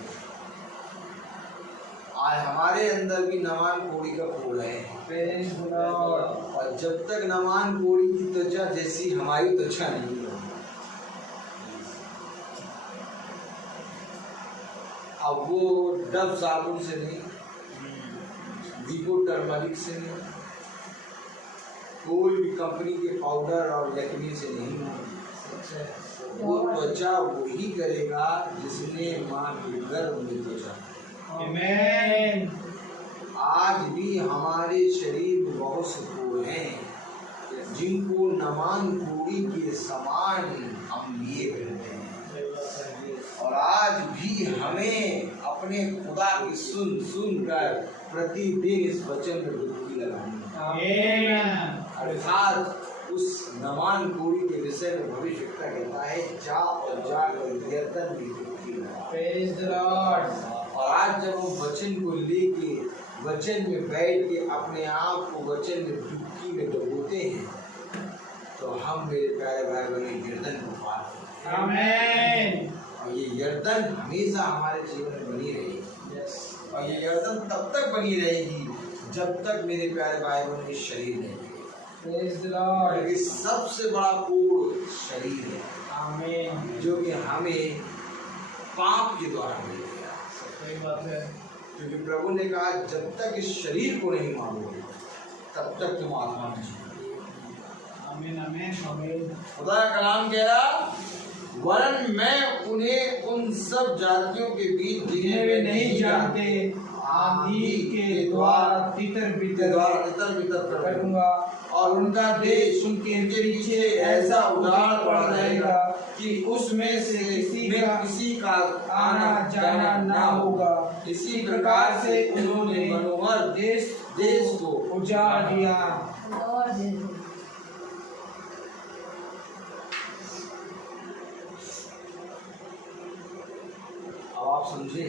आज हमारे अंदर भी नमान कोड़ी का फूल है। Praise the Lord. और जब तक नमान कोड़ी की त्वचा जैसी हमारी त्वचा नहीं है, अब वो डब साबुन से नहीं, वीगो टर्मरिक से नहीं, कोई भी कंपनी के पाउडर और लकड़ी से नहीं होगी। वो त्वचा वही करेगा जिसने माँ के गर्भ में त्वचा। आमीन। आज भी हमारे शरीर में बहुत से फूल हैं जिनको नमान कोड़ी के समान हम लिए करते हैं, और आज भी हमें अपने खुदा की सुन सुन कर प्रतिदिन इस वचन में डुबकी लगानी है। अर्थात उस नमान कोड़ी के विषय में भविष्यवक्ता कहता है, जा और जाकर कीर्तन में डुबकी लगा। Praise the Lord. और आज जब हम वचन को लेके वचन में बैठ के अपने आप को वचन में डुबकी में डुबोते हैं, तो हम मेरे प्यारे भाई बहन कीर्तन को पार करते हैं। आमीन। और ये यर्दन हमेशा हमारे जीवन में बनी रहेगी। और ये यर्दन तब तक बनी रहेगी जब तक मेरे प्यारे भाई बहन के शरीर नहीं है। Praise the Lord. क्योंकि सबसे बड़ा कोड़ शरीर है, Amen. जो कि हमें पाप के द्वारा मिल गया। सही बात है। क्योंकि प्रभु ने कहा, जब तक इस शरीर को नहीं मानोगे तब तक तुम आत्मा में जीओगे। आमीन आमीन आमीन। खुदा का कलाम कह रहा, वरन मैं उन्हें उन सब जातियों के बीच जिन्हें वे नहीं जानते आंधी के द्वारा तितर बितर करूंगा, और उनका देश उनके पीछे ऐसा उजाड़ पड़ रहेगा कि उसमें से किसी का आना जाना ना होगा। इसी प्रकार से उन्होंने मनोहर देश को उजाड़ दिया। और दे दो। अब आप समझे,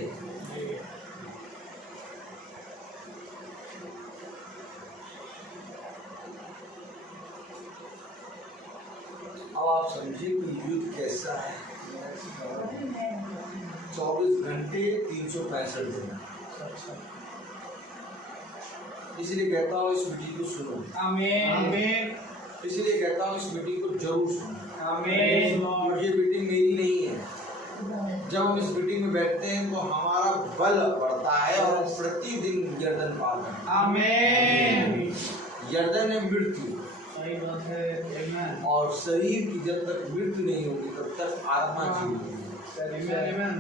अब आप समझे कि युद्ध कैसा है। 24 घंटे 365 दिन। इसलिए कहता हूँ इस मीटिंग को सुनो। आमीन। आमीन इसलिए कहता हूँ इस मीटिंग को जरूर सुनो। आमीन। और ये मीटिंग मेरी नहीं है। जब हम इस मीटिंग में बैठते हैं तो हमारा बल बढ़ता है और हम प्रतिदिन यर्दन पार करते हैं। आमीन। यर्दन है मृत्यु, सही बात है। आमीन और शरीर की जब तक मृत्यु नहीं होगी तब तक आत्मा जीवित आमीन आमीन।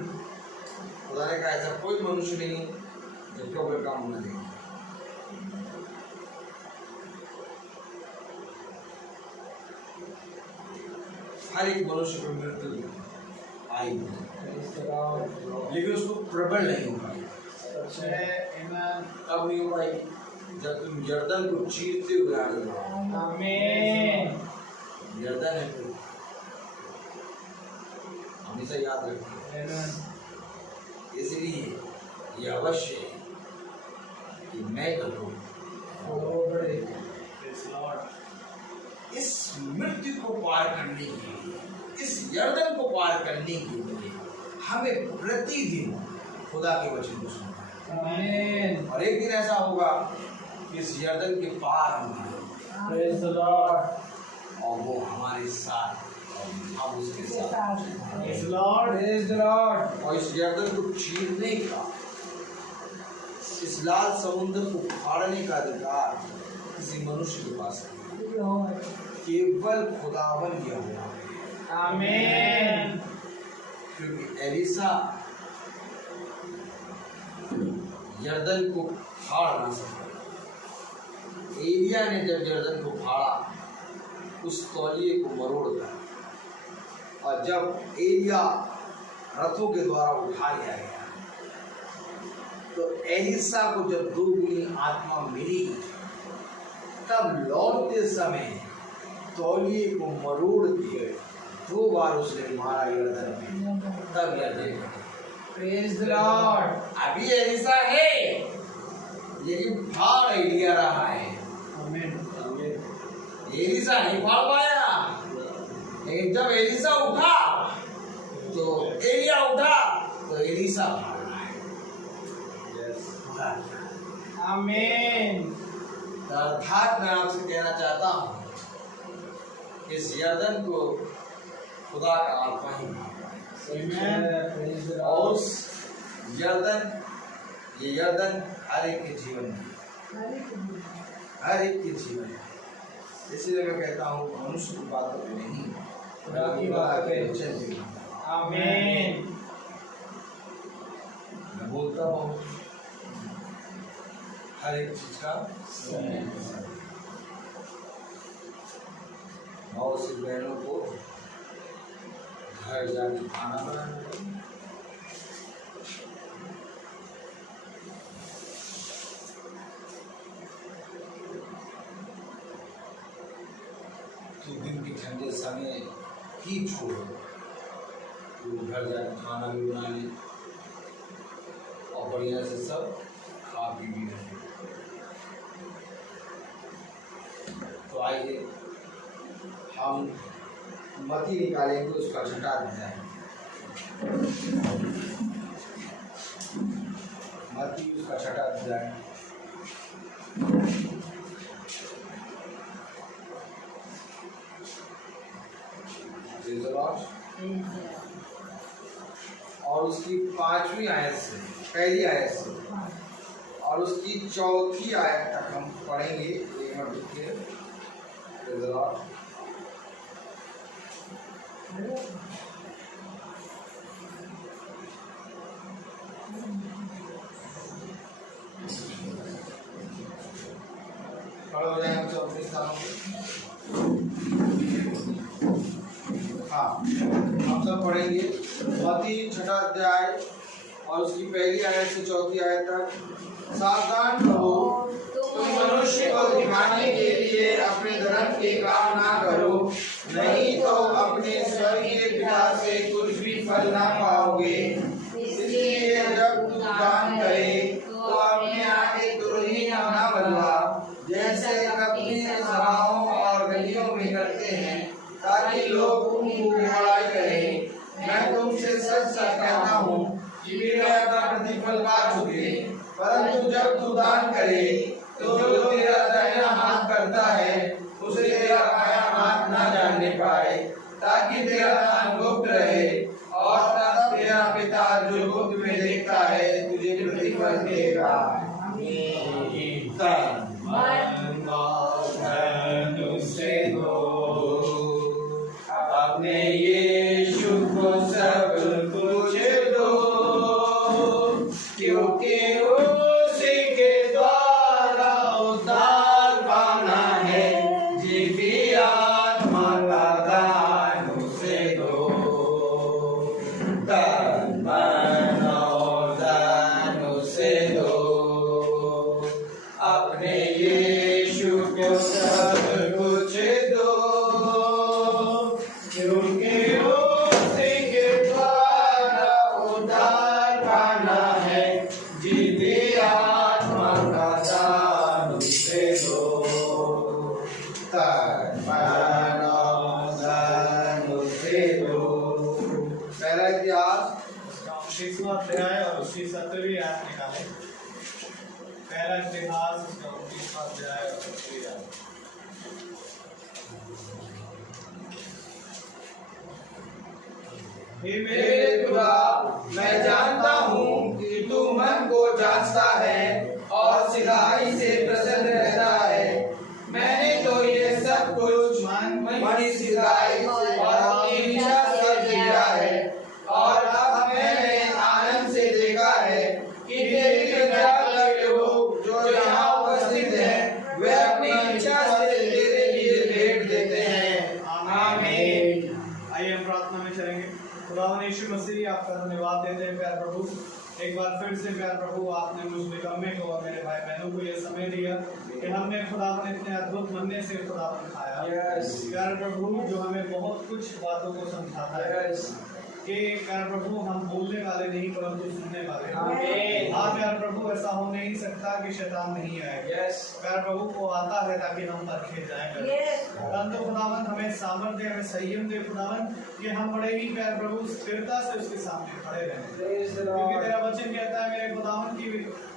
खुदा ने कहा, ऐसा कोई मनुष्य नहीं जो प्रभु का काम न देखे। हर एक मनुष्य को मृत्यु आएगी, लेकिन उसको प्रबल नहीं हो पाएगी। आमीन कब नहीं हो पाएगी? जब तुम यर्दन को चीरते हुए आगे बढ़ो। आमीन। यर्दन है तो हमेशा याद रखना। आमीन। इसलिए ये अवश्य है कि मैं करूँ Praise the Lord। इस मृत्यु को पार करने के लिए, इस यर्दन को पार करने के लिए हमें प्रतिदिन खुदा के वचन को सुनना है। आमीन। और एक दिन ऐसा होगा कि इस यर्दन के पार हम जाएंगे Praise the Lord. और वो हमारे साथ और हम उसके साथ। Praise the Lord। Praise the Lord. और इस यर्दन को चीरने का, इस लाल समुद्र को फाड़ने का अधिकार किसी मनुष्य के पास नहीं, केवल खुदावन यहोवा है। आमीन। क्योंकि एलिसा यर्दन को फाड़ ना सका। एलिया ने जब यर्दन को फाड़ा, उस तौलिए को मरोड़ दिया, और जब एलिया रथों के द्वारा उठा लिया गया, तो एलिसा को जब दोगुनी आत्मा मिली, तब लौटते समय तौलिए को मरोड़ दिए 2 बार उसने मारा यर्दन में, तब यर्दन घटी। Praise the Lord. अभी एलिसा है, लेकिन फाड़ एलिया रहा है। आमीन एलिसा नहीं फाड़ पाया, लेकिन जब एलिसा उठा तो एलिया उठा तो एलिसा फाड़ रहा है। खुदा आमीन। अर्थात मैं आपसे कहना चाहता हूँ इस यर्दन को खुदा का आत्मा ही और उस यर्दन ये यर्दन हर एक के जीवन में हर एक के जीवन में, इसलिए मैं कहता हूँ मनुष्य की बातों पे नहीं खुदा की बातों पे चलिए। आमीन। मैं बोलता हूँ हर एक चीज का और से बहनों को घर जाके खाना बनाना चाहिए। तो दिन के ठंडे समय ही छोड़ो तो घर जाके खाना भी बना ले और बढ़िया से सब खा पी भी रहे। तो आइए हम मती निकालेंगे, उसका छठा अध्याय मती उसका छठा अध्याय और उसकी 5वीं आयत से पहली आयत से और उसकी 4थी आयत तक हम पढ़ेंगे। एक मिनट रुकिए। खड़े हो जाए हम सब अपने स्थानों पे। हाँ, हम सब पढ़ेंगे मत्ती छठा अध्याय और उसकी पहली आयत से 4थी आयत तक। सावधान रहो, तुम मनुष्य को दिखाने के लिए अपने धर्म के काम ना करो, नहीं तो अपने स्वर्गीय पिता से कुछ भी फल ना पाओगे। इसलिए जब तू दान करे तो अपने आगे तुरही ना बनवा, जैसे अपनी सभाओं और गलियों में करते हैं, ताकि लोग उनको बुराई करें। मैं तुमसे सच सच कहता हूँ कि वे अपना प्रतिफल पा चुके। परंतु जब तू दान करे तो जो तेरा दाहिना हाथ करता है उसे तेरा बायां हाथ ना जानने पाए, ताकि तेरा दान गुप्त रहे और तब तेरा पिता जो गुप्त में देखता है तुझे प्रतिफल देगा। अपने यीशु को सब कुछ दो, क्योंकि उसी के द्वारा उद्धार पाना है। जीवी आत्मा का दान उसे दो, तन मन और दान उसे दो। अपने यीशु को सब कुछ दो, क्योंकि उसी के द्वारा उद्धार पाना है। जीवी आत्मा का दान उसे दो, तन मन और दान उसे दो। पहला इतिहास उसका 29वां अध्याय और उसकी 17वीं आयत निकाले। पहला इतिहास उसका 29वां अध्याय और 17वीं आयत। हे मेरे खुदा, मैं जानता हूँ कि तू मन को जांचता है और सिधाई से प्रसन्न रहता है। मैंने तो ये सब कुछ मन सिधाई और अपनी इच्छा से किया है, और अब मैंने आनंद से देखा है कि तेरी प्रजा के लोग जो यहाँ उपस्थित हैं वे अपनी इच्छा से तेरे लिए भेंट देते हैं। आमीन। आइए हम प्रार्थना में चलेंगे। खुदावन यीशु मसीह, आपका धन्यवाद देते हैं प्यार प्रभु। एक बार फिर से प्यार प्रभु, आपने मुझ निकम्मे को और मेरे भाई बहनों को ये समय दिया कि हमने खुदावन इतने अद्भुत मन्ने से खुदावन खाया। प्यार प्रभु, जो हमें बहुत कुछ बातों को समझाता है कि प्यार प्रभु हम बोलने वाले नहीं परंतु सुनने वाले। आमीन। हाँ प्यार प्रभु, ऐसा हो नहीं सकता कि शैतान नहीं आएगा। प्यार प्रभु को आता है ताकि हम परखे जाएं। परंतु खुदावन हमें सामर्थ्य, हमें संयम दे खुदावन कि हम बड़े ही प्यार प्रभु स्थिरता से उसके सामने खड़े रहें, क्योंकि तेरा वचन कहता है मेरे खुदावन की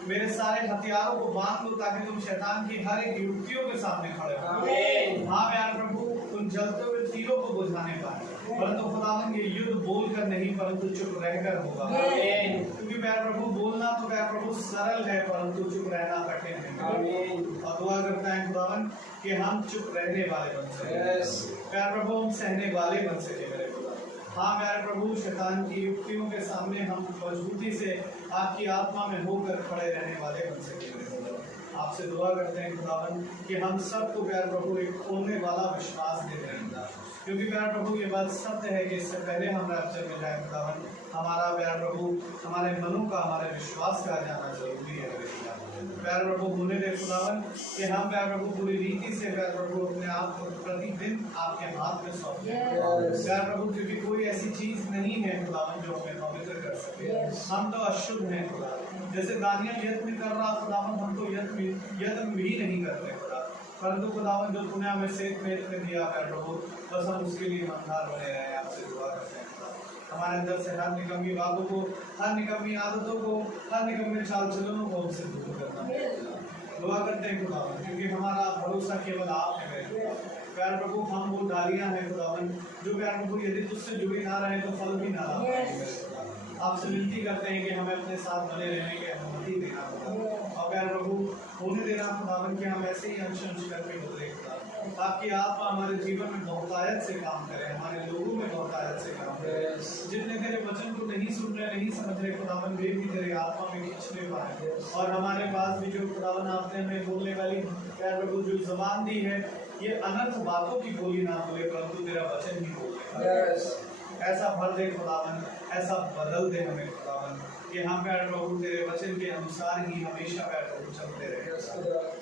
मेरे सारे हथियारों को बांध लो ताकि तुम शैतान की हर एक युक्तियों के सामने खड़े हो। हाँ प्यार प्रभु, उन जलते हुए तीरों को बुझाने पाए, परंतु खुदावन ये युद्ध बोलकर नहीं परंतु चुप रहकर होगा। क्योंकि प्यार प्रभु बोलना तो प्यार प्रभु सरल है परंतु चुप रहना कठिन है। और दुआ करता है खुदावन कि हम चुप रहने वाले बन सके, प्यार प्रभु हम सहने वाले बन सके मेरे खुदा। हाँ प्यार प्रभु, शैतान की युक्तियों के सामने हम मजबूती से आपकी आत्मा में होकर खड़े रहने वाले बन सके मेरे खुदा। आपसे दुआ करते हैं खुदावन कि हम सबको प्यार प्रभु एक खोलने वाला विश्वास देते हैं, क्योंकि प्यार प्रभु ये बात सत्य है कि इससे पहले हम रैप्चर में जाए खुदावन, हमारा प्यार प्रभु हमारे मनों का, हमारे विश्वास का जाना जरूरी है। प्यार प्रभु होने दे खुदावन कि हम प्यार प्रभु पूरी रीति से प्यार प्रभु अपने आप को प्रतिदिन आपके हाथ में सौंप दें प्यार प्रभु, क्योंकि कोई ऐसी चीज नहीं है खुदावन जो हमें पवित्र कर सके। हम तो अशुद्ध हैं खुदा, जैसे दानियल यत्न कर रहा खुदावन, हम तो यत्न भी नहीं करते खुदा, परंतु खुदावन जो तूने हमें सेहत में इतने दिया प्यार प्रभु, बस हम उसके लिए ईमानदार बने रहे। आपसे दुआ करते हैं हमारे अंदर से हर निकम्मी बातों को, हर निकम्मी आदतों को, हर निकम्मी चाल चलनों को हमसे दूर करना। दुआ करते हैं खुदावन, क्योंकि हमारा भरोसा केवल आप है मेरे प्यार प्रभु। हम वो डालियां हैं खुदावन जो प्यार प्रभु यदि तुझसे जुड़ी ना रहे तो फल भी ना ला पाएंगे। आपसे विनती करते हैं कि हमें अपने साथ बने रहने की अनुमति देना खुदा, और प्यार प्रभु होने देना खुदावन कि हम ऐसे ही अंश अंश करके बदले खुदा, आपकी आत्मा हमारे जीवन में बहुतायत से काम करे, हमारे लोगों में बहुतायत से काम करे। जितने तेरे वचन को नहीं सुन रहे, नहीं समझ रहे खुदावन, वे भी तेरे आत्मा में खींचने पाए, और हमारे पास भी जो खुदावन आपने हमें बोलने वाली प्यार प्रभु जो जबान दी है, ये अनर्थ बातों की बोली ना बोले परंतु तेरा वचन ही बोले। ऐसा भर दे खुदावन, ऐसा बदल दे हमें खुदावन कि हम प्यार प्रभु तेरे वचन के अनुसार ही हमेशा प्यार प्रभु चलते रहे।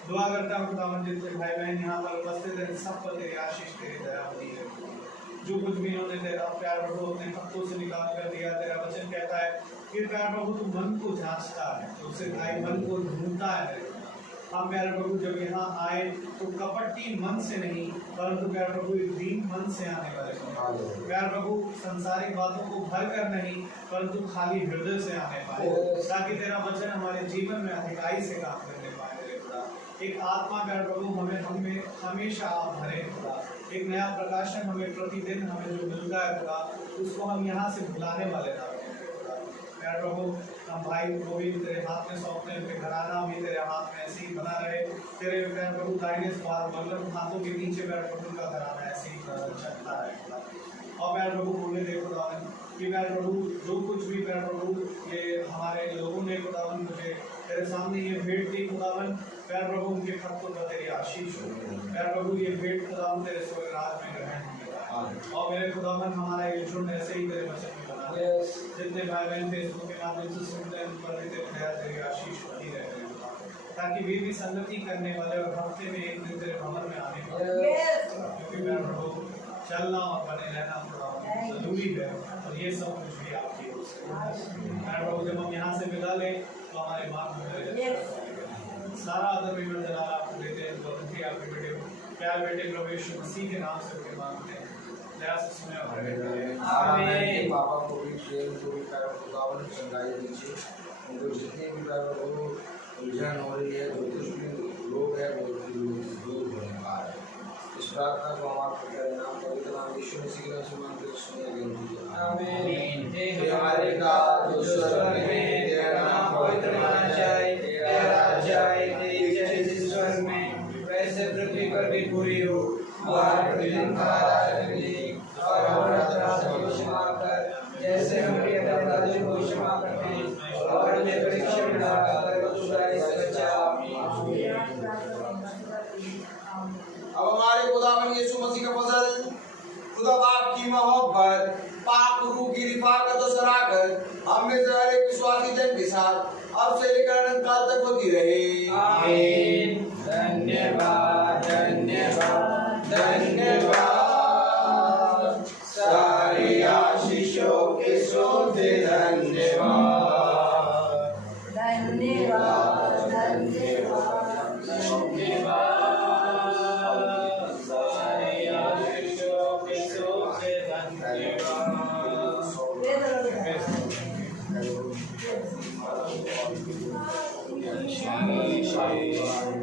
दुआ करता हूँ खुदावन जितने भाई बहन यहाँ पर उपस्थित हैं सब पर तेरी आशीष, तेरी दया होती है। जो कुछ भी इन्होंने तेरा प्यार प्रभु अपने हाथों से निकाल कर दिया, तेरा वचन कहता है कि प्यार प्रभु तू मन को जांचता है, तो उससे भाई मन को ढूंढता है। हम प्यार प्रभु जब यहाँ आए तो कपटी मन से नहीं परंतु प्यार प्रभु दीन मन से आने वाले प्यार प्रभु, संसारिक बातों को भर कर नहीं परंतु खाली हृदय से आने पाए, ताकि तेरा वचन हमारे जीवन में अधिकाई से काम करने पाए। खुदा एक आत्मा प्यार प्रभु हमें हमेशा आप भरे खुदा, एक नया प्रकाशन हमें प्रतिदिन हमें जो मिलता है खुदा, उसको हम यहाँ से भुलाने वाले ना प्यार प्रभु। हम भाई को भी तेरे हाथ में सौंपते हैं, फिर घराना भी तेरे हाथ में ऐसे ही बना रहे, तेरे प्यार प्रभु दाहिने बार बल्लभ हाथों के नीचे प्यार प्रभु का घराना ऐसे ही चलता है। और प्यार प्रभु बोले दे खुदावन कि प्यार प्रभु जो कुछ भी प्यार प्रभु ये हमारे लोगों ने खुदावन मुझे तेरे सामने ये भेंट दी खुदावन, प्यार प्रभु उनके खत्तों पर तेरी आशीष हो। प्यार प्रभु ये भेंट खुदावन तेरे स्वर्ग राज में ग्रहण होंगे, और मेरे खुदावन हमारा ये झुंड ऐसे ही तेरे वचन में बना है। जितने भाई बहन फेसबुक के माध्यम से सुनते हैं उन पर तेरी आशीष होती रहे, ताकि वे भी संगति करने वाले और हफ्ते में एक दिन तेरे भवन में आने वाले, क्योंकि प्यार प्रभु चलना और बने रहना जरूरी है, और ये सब कुछ भी आपकी ओर से। प्यार प्रभु जब हम यहाँ से विदा लें तो हमारे मार्ग में सारा आदर विवर्धन आपको देते हैं, तो आपके बेटे प्यार बेटे प्रभु यीशु मसीह के नाम से उनके मांगते हैं, दया से सुने और आमीन। पापा को भी प्रेम को भी प्यार खुदावन चंगाई दीजिए, उनको जितने भी प्यार प्रभु उलझन हो रही है, जो कुछ भी लोग हैं वो दूर होने पा रहे हैं। इस प्रार्थना को हमारे नाम पवित्र नाम यीशु मसीह के नाम से मांगते हैं, सुनिए आमीन। हे हमारे पिता जो स्वर्ग में है, तेरा नाम पवित्र माना जाए, तेरा राज्य आए, तेरी इच्छा जिस स्वर्ग में वैसे पृथ्वी पर भी पूरी हो। हमारा प्रतिदिन का आहार और हमारा अपराध को क्षमा कर जैसे हम भी अपने अपराधियों को क्षमा करते हैं, और हमें परीक्षा में ना डाल परंतु बुराई से बचा। अब हमारे खुदावन यीशु मसीह का फजल, खुदा बाप की मोहब्बत, पाक रूह की रिफाकत और शराकत हम में से हर एक विश्वासी जन के साथ अब से लेकर अनंत काल तक होती रहे। आमीन। धन्यवाद धन्यवाद धन्यवाद। सारी आशीषों के साथ